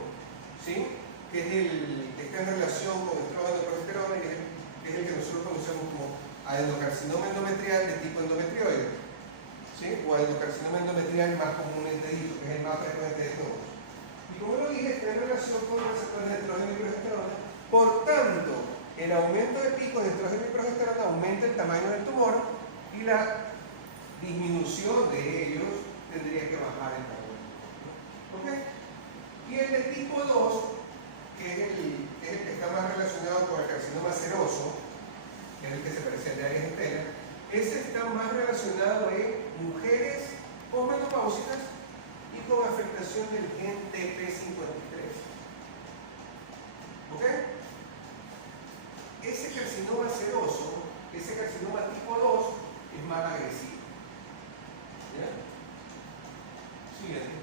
¿sí? Que es el que está en relación con estrógeno y progesterona, que es el que nosotros conocemos como adenocarcinoma endometrial de tipo endometrioide, ¿sí? O adenocarcinoma endometrial más comúnmente dicho, que es el más frecuente de todos. Y como lo dije, está en relación con los receptores de estrógeno y progesterona. Por tanto, el aumento de picos de estrógeno y progesterona aumenta el tamaño del tumor y la disminución de ellos tendría que bajar el tamaño. ¿Ok? Y el de tipo 2, que es el que está más relacionado con el carcinoma seroso, que es el que se parece al de Aries Stella, ese está más relacionado en mujeres posmenopáusicas y con afectación del gen TP53. ¿Ok? Ese carcinoma seroso, ese carcinoma tipo 2, es más agresivo. ¿Ya? Siguiente.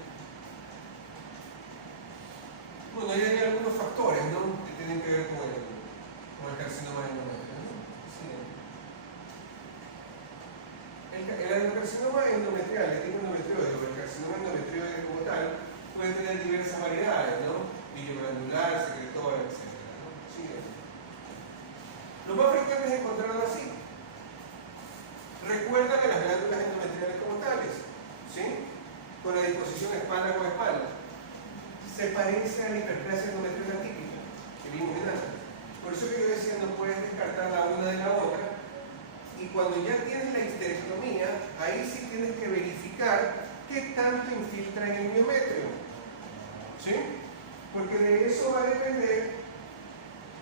Bueno, ahí hay algunos factores, ¿no? Que tienen que ver con el carcinoma endometrial, ¿no? Siguiente. El adenocarcinoma endometrial, el tipo endometrioide, o el carcinoma endometrioide como tal, puede tener diversas variedades, ¿no? Biliogranular, secretora, etc. ¿no? Siguiente. Lo más frecuente es encontrarlo así. Recuerdan a las glándulas endometriales como tales, ¿sí? Con la disposición espalda con espalda. Se parece a la hiperplasia endometrial atípica que vimos en antes. Por eso que yo decía, no puedes descartar la una de la otra. Y cuando ya tienes la histerectomía, ahí sí tienes que verificar qué tanto infiltra en el miometrio. ¿Sí? Porque de eso va a depender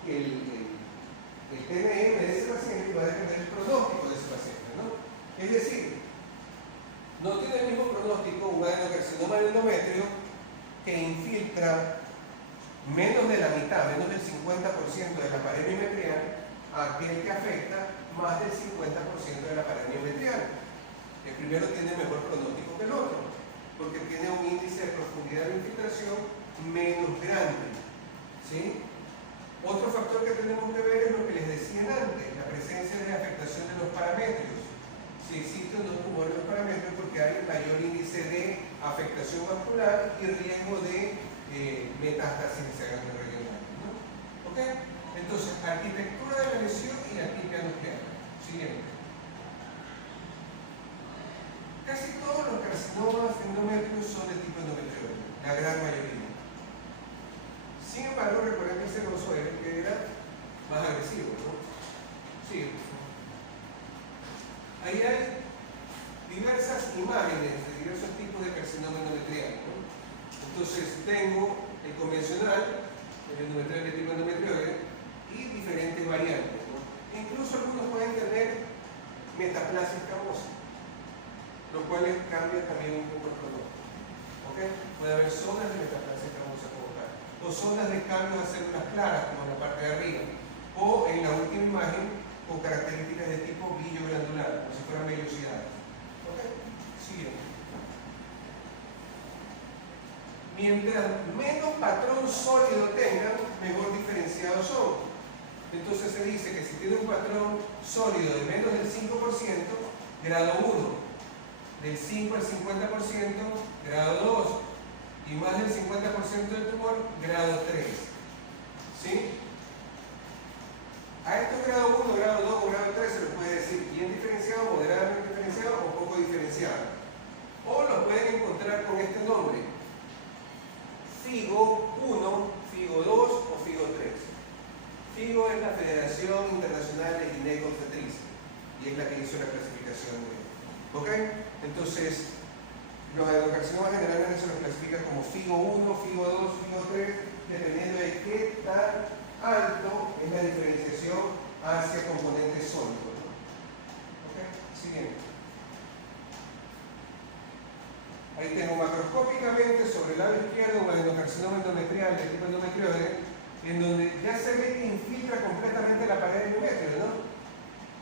el TNM de ese paciente, va a depender el pronóstico de ese paciente, ¿no? Es decir, no tiene el mismo pronóstico un adenocarcinoma de endometrio que infiltra menos de la mitad, menos del 50% de la pared miometrial, a aquel que afecta más del 50% de la pared miometrial. El primero tiene mejor pronóstico que el otro, porque tiene un índice de profundidad de infiltración menos grande. ¿Sí? Otro factor que tenemos que ver es lo que les decía antes, la presencia de afectación de los paramétricos. Si existen dos tumores en los paramétricos, porque hay mayor índice índice de afectación vascular y riesgo de metástasis que se hagan en el regional, ¿no? ¿Ok? Entonces, arquitectura de la lesión y la tipia nuclear. Siguiente. Casi todos los carcinomas endométricos son de tipo endometrioide, la gran mayoría. Sin embargo, recuerden que el seroso era el que era más agresivo, ¿no? Sí. Ahí hay diversas imágenes de diversos tipos de carcinoma endometrial, ¿no? Entonces tengo el convencional, el endometrial de tipo endometrioide, y diferentes variantes, ¿no? Incluso algunos pueden tener metaplasia escamosa, lo cual cambia también un poco el pronóstico. ¿Ok? Puede haber zonas de metaplasia escamosa como tal, o zonas de cambio de células claras, como en la parte de arriba, o en la última imagen, con características de tipo villo glandular, como si fueran vellosidades. ¿Ok? Siguiente. Mientras menos patrón sólido tengan, mejor diferenciados son. Entonces se dice que si tiene un patrón sólido de menos del 5%, grado 1, del 5 al 50%, grado 2, y más del 50% del tumor, grado 3. ¿Sí? A estos grado 1, grado 2 o grado 3 se les puede decir bien diferenciado, moderadamente diferenciado o poco diferenciado. O los pueden encontrar con este nombre: FIGO 1, FIGO 2 o FIGO 3. FIGO es la Federación Internacional de Gineco-Obstetricia y es la que hizo la clasificación de esto. ¿Ok? Entonces, los adenocarcinomas generalmente se los clasifican como FIGO 1, FIGO 2, FIGO 3, dependiendo de qué tan alto es la diferenciación hacia componentes sólidos, ¿no? ¿Ok? Siguiente. Ahí tengo macroscópicamente sobre el lado izquierdo un adenocarcinoma endometrial de tipo endometrioide, en donde ya se ve que infiltra completamente la pared endometrio, ¿no?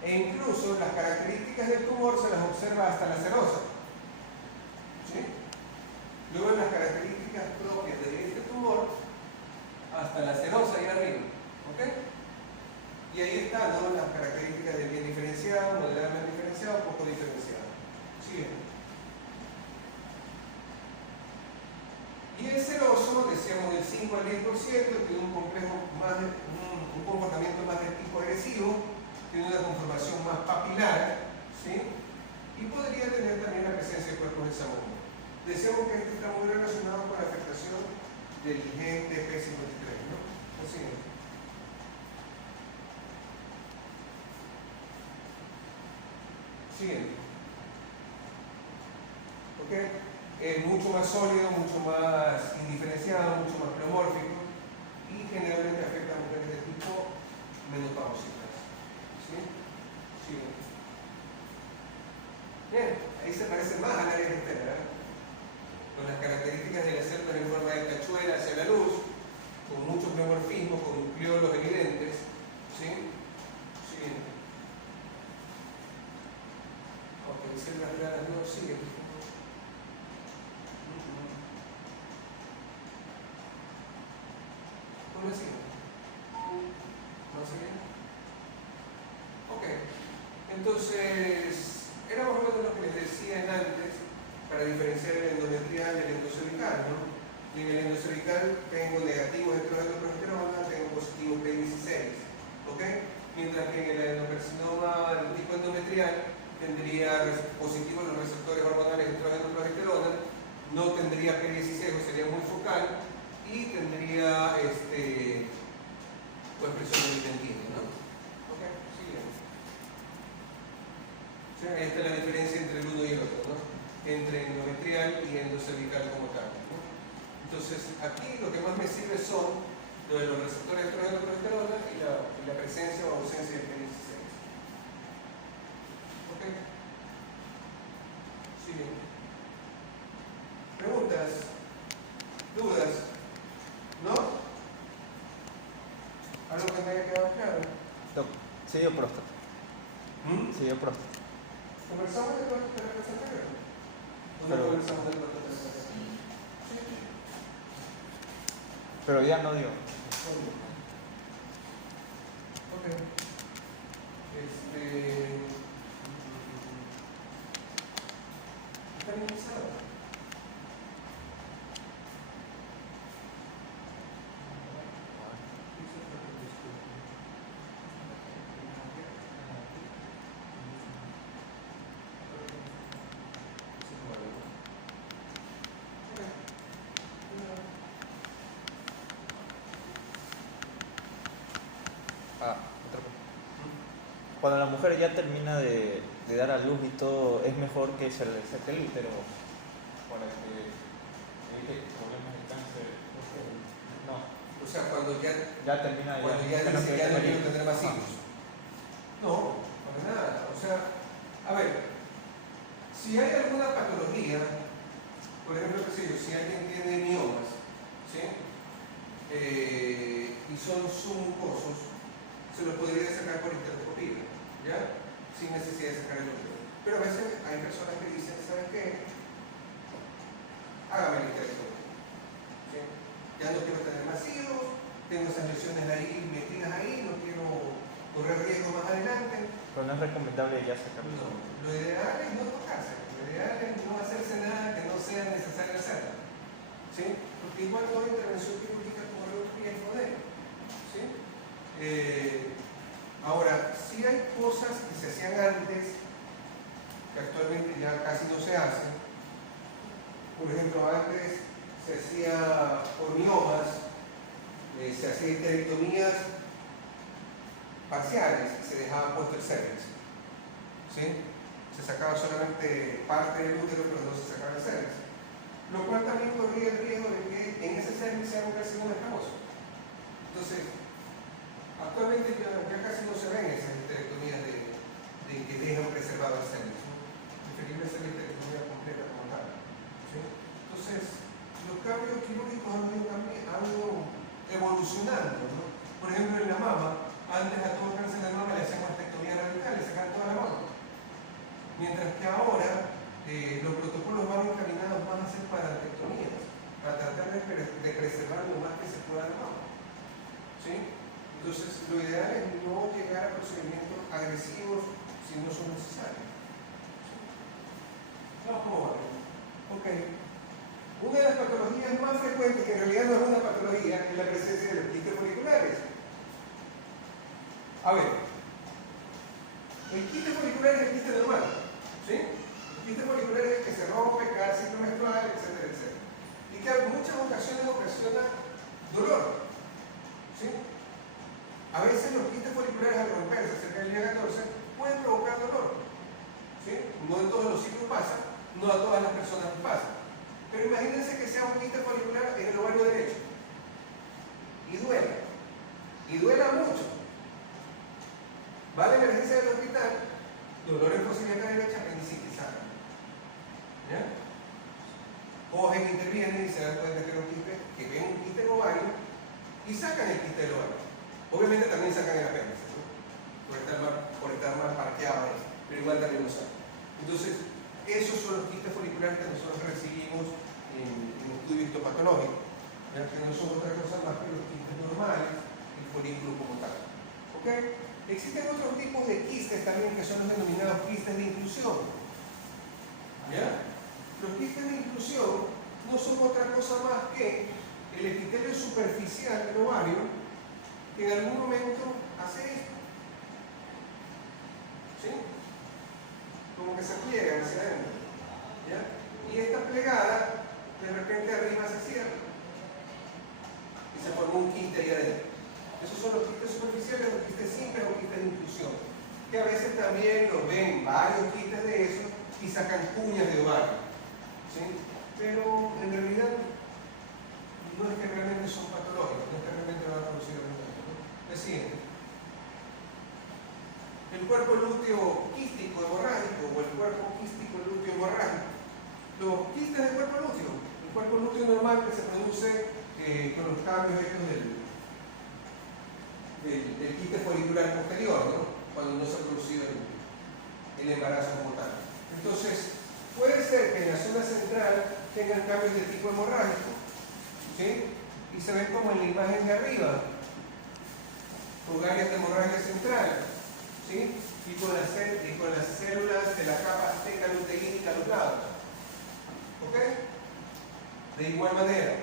E incluso las características del tumor se las observa hasta la serosa. ¿Sí? Luego las características propias de este tumor hasta la serosa ahí arriba. ¿Ok? Y ahí están, ¿no?, las características de bien diferenciado, moderadamente diferenciado, poco diferenciado. Siguiente. Y el seroso, decíamos del 5 al 10%, tiene un comportamiento más de tipo agresivo, tiene una conformación más papilar, ¿sí? Y podría tener también la presencia de cuerpos de Samoa. Decíamos que este está muy relacionado con la afectación del gen TP53, ¿no? Así es. Siguiente. ¿Ok? Es mucho más sólido, mucho más indiferenciado, mucho más pleomórfico y generalmente afecta a mujeres de tipo menopáusicas. ¿Sí? Siguiente. Bien, ahí se parece más al área externa, ¿verdad? Con las características de las células en forma de cachuela hacia la luz, con mucho pleomorfismo, con nucleolos evidentes. ¿Sí? Siguiente. Ok, células claras no siguen. ¿Cómo así? ¿No sigue? Ok. Entonces, era más o menos lo que les decía antes para diferenciar el endometrial del endocervical, ¿no? Y en el endocervical tengo negativo de estrogenprogesterona, tengo positivo P16, ¿ok? Mientras que en el adenocarcinoma del tipo endometrial tendría positivos los receptores hormonales de estrogenprogesterona, no tendría P16, o sería muy focal, y tendría pues presión de intestino, ¿no? ¿Ok? Siguiente. O sea, esta es la diferencia entre el uno y el otro, ¿no? Entre endometrial y endocervical como tal, ¿no? Entonces, aquí lo que más me sirve son lo de los receptores de estrogenprogesterona y la presencia o ausencia de P16. ¿Ok? Siguiente. ¿Preguntas? ¿Dudas? ¿No? ¿Algo que me haya quedado claro? Doc, se dio próstata. Se dio próstata. ¿Conversamos de próstata anterior? ¿O no Pero- conversamos de próstata anterior? Sí. Pero ya no dio. Ok. ¿Está minimizado? cuando la mujer ya termina de dar a luz y todo, es mejor que se le saque el útero para que evite problemas de cáncer. No, O sea, cuando ya termina cuando ya menos dice que ya no tener quiero hijos. tener más Ajá. hijos. No, para nada. O sea, a ver, si hay alguna patología, por ejemplo, qué sé yo, si alguien tiene miomas, ¿sí? Y son submucosos, se los podría sacar por histeroscopía, ¿ya? Sin necesidad de sacar el útero. Pero a veces hay personas que dicen, ¿sabes qué? Hágame el histeroscopio. ¿Sí? Ya no quiero tener más hijos, tengo esas lesiones ahí metidas ahí, no quiero correr riesgo más adelante. Pero no es recomendable ya sacarlo. No, lo ideal es no tocarse, lo ideal es no hacerse nada que no sea necesario hacerlo. ¿Sí? Porque igual toda intervención quirúrgica corre un riesgo de. ¿Sí? Ahora, si hay cosas que se hacían antes, que actualmente ya casi no se hacen. Por ejemplo, antes se hacía por miomas, se hacían histerectomías parciales y se dejaba puesto el cervix. ¿Sí? Se sacaba solamente parte del útero, pero no se sacaba el cervix. Lo cual también corría el riesgo de que en ese cervix se haga un carcinoma escamoso. Entonces, actualmente ya casi no se ven esas histerectomías de que dejan preservado el cervix, ¿no? Preferible hacer la histerectomía completa como tal. ¿Sí? Entonces, los cambios quirúrgicos han ido evolucionando, ¿no? Por ejemplo, en la mama, antes a todo cáncer de mama le hacían mastectomía radical, le sacaban toda la mama. Mientras que ahora los protocolos van encaminados más a hacer parantectomías, para tratar de preservar lo más que se pueda la mama. ¿Sí? Entonces, lo ideal es no llegar a procedimientos agresivos si no son necesarios. Vamos como va. Ok. Una de las patologías más frecuentes, que en realidad no es una patología, es la presencia de los quistes foliculares. A ver, el quiste folicular es el quiste normal, ¿sí? El quiste folicular es el que se rompe cada ciclo menstrual, etcétera, etcétera. Y que en muchas ocasiones ocasiona dolor, ¿sí? A veces los quistes foliculares al romperse cerca del día 14 pueden provocar dolor, ¿sí? No en todos los ciclos pasa, no a todas las personas les pasa. Pero imagínense que sea un quiste folicular en el ovario derecho y duela mucho. Va a la emergencia del hospital, dolor en posibilidad derecha, apendicitis, sacan. ¿Ya? Cogen, intervienen y se dan cuenta que ven un quiste en ovario y sacan el quiste del ovario. Obviamente también sacan el apéndice, ¿no? por estar mal parqueado ahí, pero igual también lo sacan. Entonces, esos son los quistes foliculares que nosotros recibimos en estudio histopatológico, ¿ya? Que no son otra cosa más que los quistes normales, el folículo como tal. ¿Ok? Existen otros tipos de quistes también que son los denominados quistes de inclusión. ¿Ya? Los quistes de inclusión no son otra cosa más que el epitelio superficial del ovario que en algún momento hace esto. ¿Sí? Como que se pliega hacia adentro. ¿Ya? Y esta plegada de repente arriba se cierra y se forma un quiste ahí adentro. Esos son los quistes superficiales, los quistes simples o quistes de inclusión, que a veces también los ven varios quistes de esos y sacan cuñas de ovario, ¿sí? Pero en realidad no es que realmente son patológicos, no es que realmente van a producir el movimiento, ¿no? Es siguiente. El cuerpo lúteo quístico hemorrágico o el cuerpo quístico lúteo hemorrágico. Los quistes del cuerpo lúteo, el cuerpo lúteo normal que se produce con los cambios estos del quiste folicular posterior, ¿no? Cuando no se ha producido el embarazo como tal. Entonces, puede ser que en la zona central tengan cambios de tipo hemorrágico, ¿sí? Y se ve como en la imagen de arriba, con áreas de hemorragia central, ¿sí? Y con las células de la capa azteca luteínica a los lados. ¿Ok? De igual manera,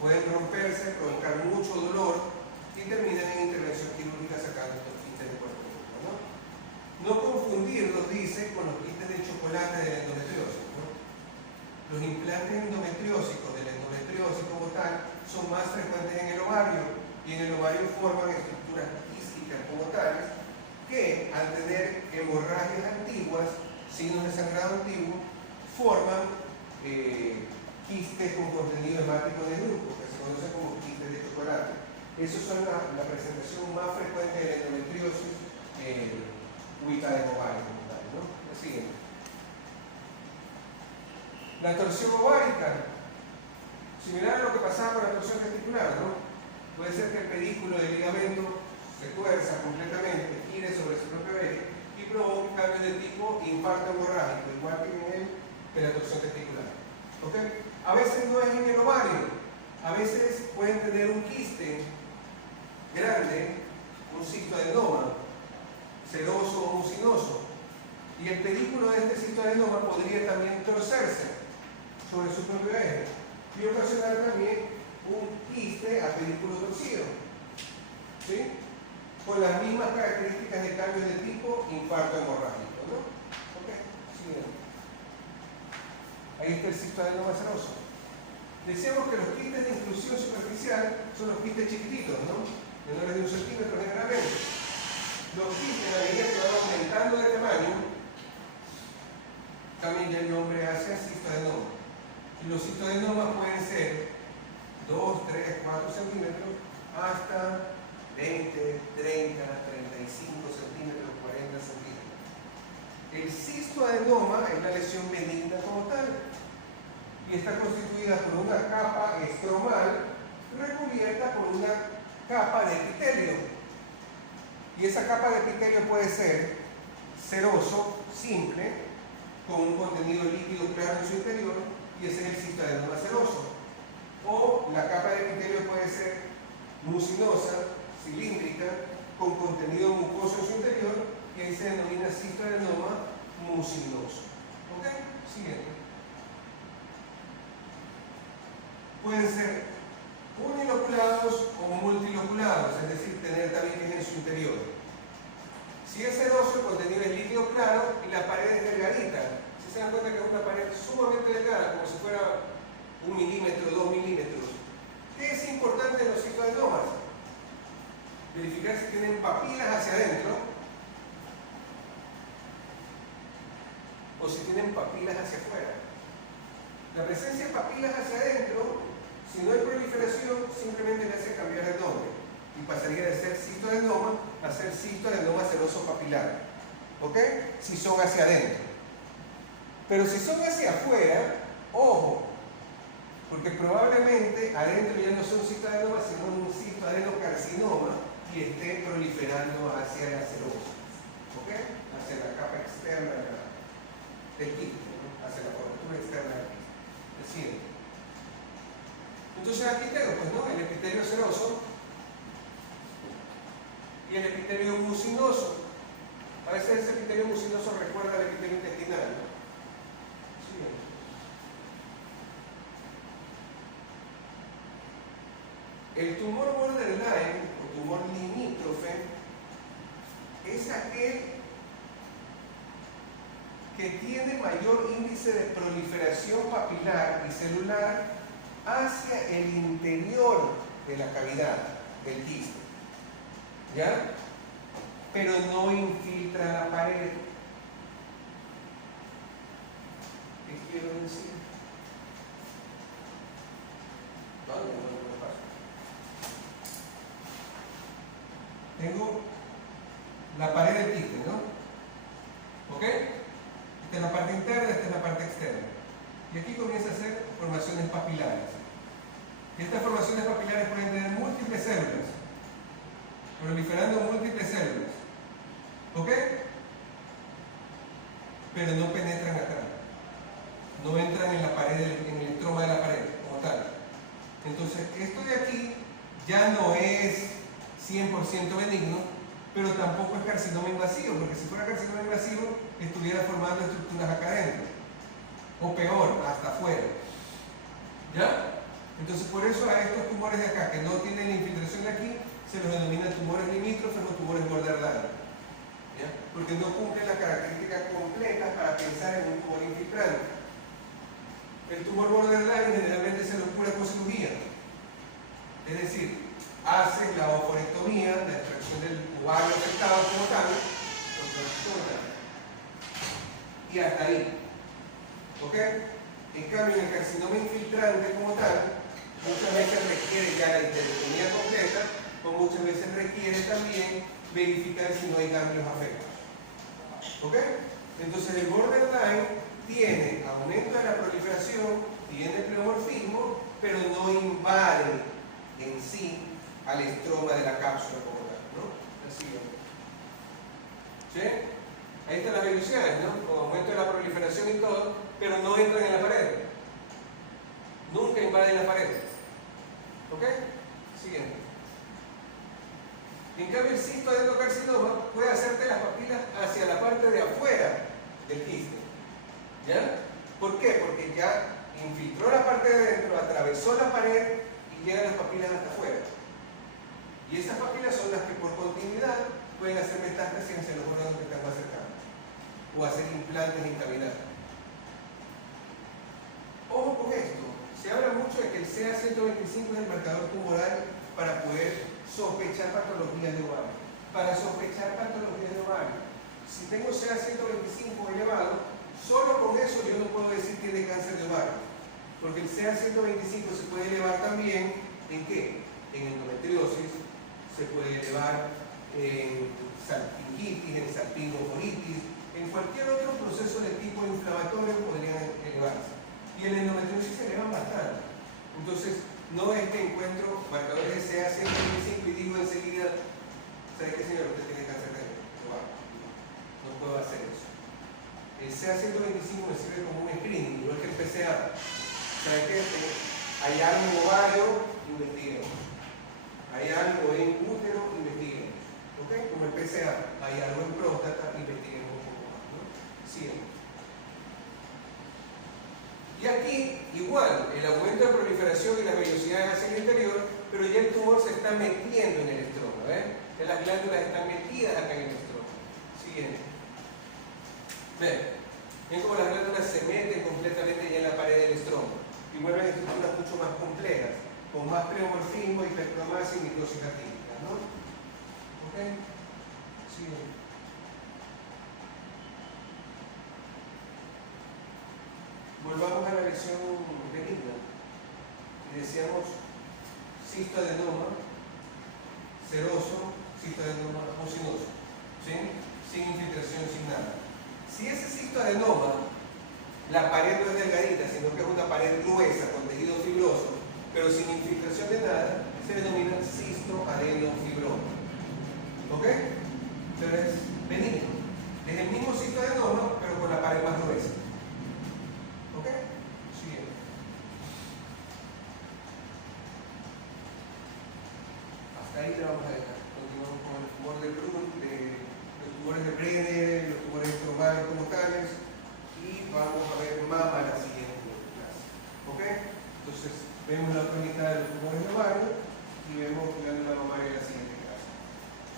pueden romperse, provocar mucho dolor y terminan en intervención quirúrgica sacando estos quistes de cuerpo lúteo, ¿no? No confundirlos, dice, con los quistes de chocolate de la endometriosis, ¿no? Los implantes endometriósicos de la endometriosis como tal son más frecuentes en el ovario y en el ovario forman estructuras quísticas como tales que que al tener hemorragias antiguas, signos de sangrado antiguo, forman quistes con contenido hemático de grupo, que se conoce como quistes de chocolate. Esas son la presentación más frecuente de la endometriosis ubicada en ovario, ¿no? La siguiente. La torsión ovárica, similar a lo que pasaba con la torsión testicular, ¿no? Puede ser que el pedículo del ligamento se tuerza completamente, gire sobre su propio eje y provoque cambios de tipo infarto hemorrágico, igual que en la torsión testicular. ¿Ok? A veces no es en el ovario, a veces pueden tener un quiste grande, un cistoadenoma, seroso o mucinoso, y el pedículo de este cistoadenoma podría también torcerse sobre su propio eje y ocasionar también un quiste a pedículo torcido, ¿sí? Con las mismas características de cambios de tipo infarto hemorrágico, ¿no? ¿Ok? Siguiente. Ahí está el cistoadenoma seroso. Decíamos que los quistes de inclusión superficial son los quistes chiquititos, ¿no? Menores de 1 centímetro generalmente. Los quistes, a medida que van aumentando de tamaño, también ya el nombre hace cistoadenoma. Y los cistodenomas pueden ser 2, 3, 4 centímetros hasta 20, 30, 35 centímetros, 40 centímetros. El cistoadenoma es la lesión benigna como tal y está constituida por una capa estromal recubierta por una capa de epitelio. Y esa capa de epitelio puede ser seroso, simple, con un contenido líquido claro en su interior, y ese es el cistoadenoma seroso. O la capa de epitelio puede ser mucinosa, cilíndrica, con contenido mucoso en su interior, y ahí se denomina cistoadenoma mucinoso. ¿Ok? Siguiente. Pueden ser uniloculados o multiloculados, es decir, tener tabiques en su interior. Si es seroso, el contenido es líquido claro y la pared es delgadita. Si se dan cuenta que es una pared sumamente delgada, como si fuera 1 milímetro, 2 milímetros. ¿Qué es importante en los cistodenomas? Verificar si tienen papilas hacia adentro o si tienen papilas hacia afuera. La presencia de papilas hacia adentro, si no hay proliferación, simplemente le hace cambiar el nombre y pasaría de ser cistoadenoma a ser cistoadenoma seroso papilar. ¿Ok? Si son hacia adentro. Pero si son hacia afuera, ojo, porque probablemente adentro ya no son cistoadenomas, sino un cistoadenocarcinoma y esté proliferando hacia la serosis. ¿Ok? Hacia la capa externa del quiste, ¿no? Hacia la cobertura externa del quiste. El siguiente. Entonces aquí tengo, pues, ¿no? El epitelio seroso y el epitelio mucinoso. A veces ese epitelio mucinoso recuerda al epitelio intestinal, ¿no? Siguiente. El tumor borderline o tumor limítrofe es aquel que tiene mayor índice de proliferación papilar y celular hacia el interior de la cavidad del quiste, ¿ya? Pero no infiltra la pared. ¿Qué quiero decir? No pasa. Tengo la pared del quiste, ¿no? ¿Ok? Esta es la parte interna, esta es la parte externa. Y aquí comienza a hacer formaciones papilares. Y estas formaciones papilares pueden tener múltiples células, proliferando múltiples células. ¿Ok? Pero no penetran acá. No entran en la pared, en el estroma de la pared, como tal. Entonces, esto de aquí ya no es 100% benigno, pero tampoco es carcinoma invasivo, porque si fuera carcinoma invasivo, estuviera formando estructuras acá adentro. O peor, hasta afuera. ¿Ya? Entonces, por eso a estos tumores de acá, que no tienen la infiltración de aquí, se los denomina tumores limítrofes o tumores borderline. ¿Ya? Porque no cumplen las características completas para pensar en un tumor infiltrante. El tumor borderline generalmente se lo cura con cirugía. Es decir, hace la oforectomía, la extracción del ovario afectado como tal, Y hasta ahí. ¿Ok? En cambio, en el carcinoma infiltrante como tal, muchas veces requiere ya la histerectomía completa, o muchas veces requiere también verificar si no hay ganglios afectados. ¿Ok? Entonces el borderline tiene aumento de la proliferación, tiene pleomorfismo, pero no invade en sí al estroma de la cápsula como tal, ¿no? Así es. ¿Sí? Ahí están las vellosidades, ¿no? Con aumento de la proliferación y todo, pero no entran en la pared. Nunca invaden la pared. ¿Ok? Siguiente. En cambio, el cistoadenocarcinoma puede hacerte las papilas hacia la parte de afuera del quiste. ¿Ya? ¿Por qué? Porque ya infiltró la parte de dentro, atravesó la pared y llegan las papilas hasta afuera. Y esas papilas son las que por continuidad pueden hacer metástasis hacia los órganos que están más cercanos o hacer implantes incavidales. Ojo con esto, se habla mucho de que el CA125 es el marcador tumoral para poder sospechar patologías de ovario. Para sospechar patologías de ovario, si tengo CA125 elevado, solo con eso yo no puedo decir que tiene cáncer de ovario, porque el CA125 se puede elevar también ¿en qué? En endometriosis, se puede elevar en salpingitis, en salpingoforitis, en cualquier otro proceso de tipo inflamatorio podrían elevarse. Y en endometriosis se elevan bastante. Entonces, no es que encuentro marcadores de CA125 y digo enseguida, ¿sabe qué, señor? Usted tiene cáncer de ovario. No puedo hacer eso. El CA125 me sirve como un screening, igual que el PCA. ¿Sabe qué? Hay algo en ovario, investiguemos. Hay algo en útero, investiguemos. ¿Ok? Como el PCA. Hay algo en próstata, investiguemos un poco más. ¿No? Sigamos. Y aquí, igual, el aumento de proliferación y las vellosidades hacia el interior, pero ya el tumor se está metiendo en el estroma, ¿ven? Que las glándulas están metidas acá en el estroma. Siguiente. Ven cómo las glándulas se meten completamente ya en la pared del estroma y vuelven estructuras mucho más complejas, con más pleomorfismo, hiperplasia y microsis artística, ¿no? ¿Ok? Siguiente. Volvamos a la lesión benigna. Y decíamos cistoadenoma seroso, cistoadenoma mucinoso, ¿sí? Sin infiltración, sin nada. Si ese cistoadenoma, la pared no es delgadita, sino que es una pared gruesa con tejido fibroso, pero sin infiltración de nada, se denomina cistoadenofibroma. ¿Ok? Entonces es benigno. Es el mismo cistoadenoma, pero con la pared más gruesa. ¿Ok? Siguiente. Hasta ahí le vamos a dejar. Continuamos con el tumor de Brun, los tumores de Brenner, los tumores estromales como tales, y vamos a ver mama la siguiente clase. ¿Ok? Entonces, vemos la otra mitad de los tumores de ovario y vemos glándula mamaria en la siguiente clase.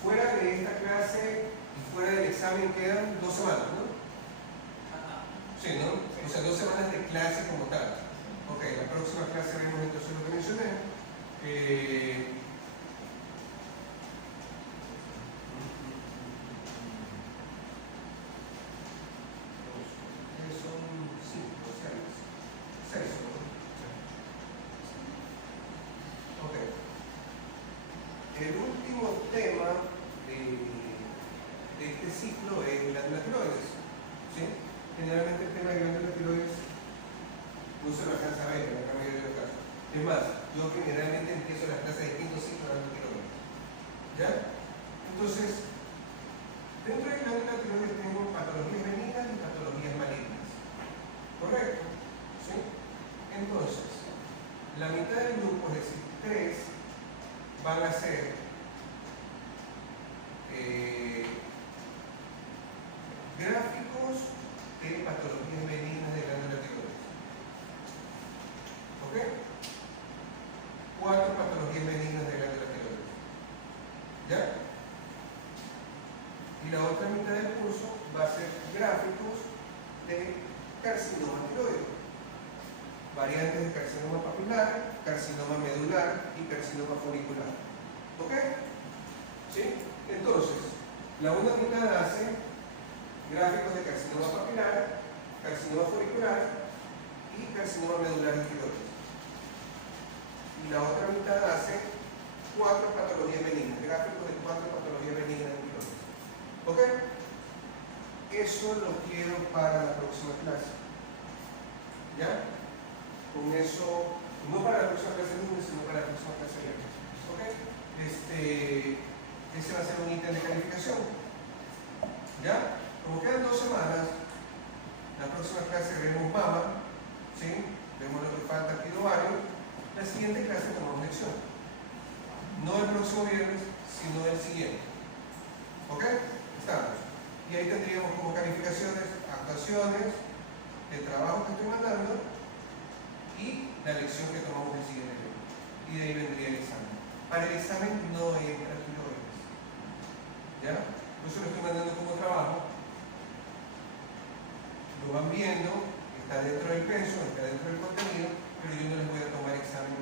Fuera de esta clase y fuera del examen quedan 2 semanas, ¿no? Sí, ¿no? O sea, 2 semanas de clase como tal. Ok, la próxima clase vemos entonces lo que mencioné. Son 5 o 6. 6, ¿no? Ok. El último tema de este ciclo es glándula tiroides. ¿Sí? Generalmente el tema de glándula tiroides no se lo alcanza a ver en la gran mayoría de los casos. Es más, yo generalmente empiezo las clases de quinto ciclo dando tiroides. ¿Ya? Entonces, dentro de glándula tiroides tengo patologías benignas y patologías malignas. ¿Correcto? ¿Sí? Entonces, la mitad del grupo, es decir, 3, van a ser gráficos de patologías benignas de glándula tiroides. ¿Ok? 4 patologías benignas de glándula tiroides. ¿Ya? Y la otra mitad del curso va a ser gráficos de carcinoma tiroideo. Variantes de carcinoma papilar, carcinoma medular y carcinoma folicular. ¿Ok? ¿Sí? Entonces, la una mitad hace gráficos de carcinoma papilar, carcinoma folicular y carcinoma medular en tiroides. Y la otra mitad hace 4 patologías benignas, gráficos de 4 patologías benignas en tiroides. ¿Ok? Eso lo quiero para la próxima clase. ¿Ya? Con eso, no para la próxima clase lunes, sino para la próxima clase viernes. ¿Ok? Ese va a ser un ítem de calificación. ¿Ya? Como quedan 2 semanas, la próxima clase vemos mama, ¿sí? Vemos lo que falta aquí de ovario. La siguiente clase tomamos lección. No el próximo viernes, sino el siguiente. ¿Ok? Estamos. Y ahí tendríamos como calificaciones, actuaciones, el trabajo que estoy mandando y la lección que tomamos el siguiente viernes. Y de ahí vendría el examen. Para el examen no entra tiroides. ¿Ya? Yo se lo estoy mandando como trabajo. Lo van viendo, está dentro del peso, está dentro del contenido, pero yo no les voy a tomar examen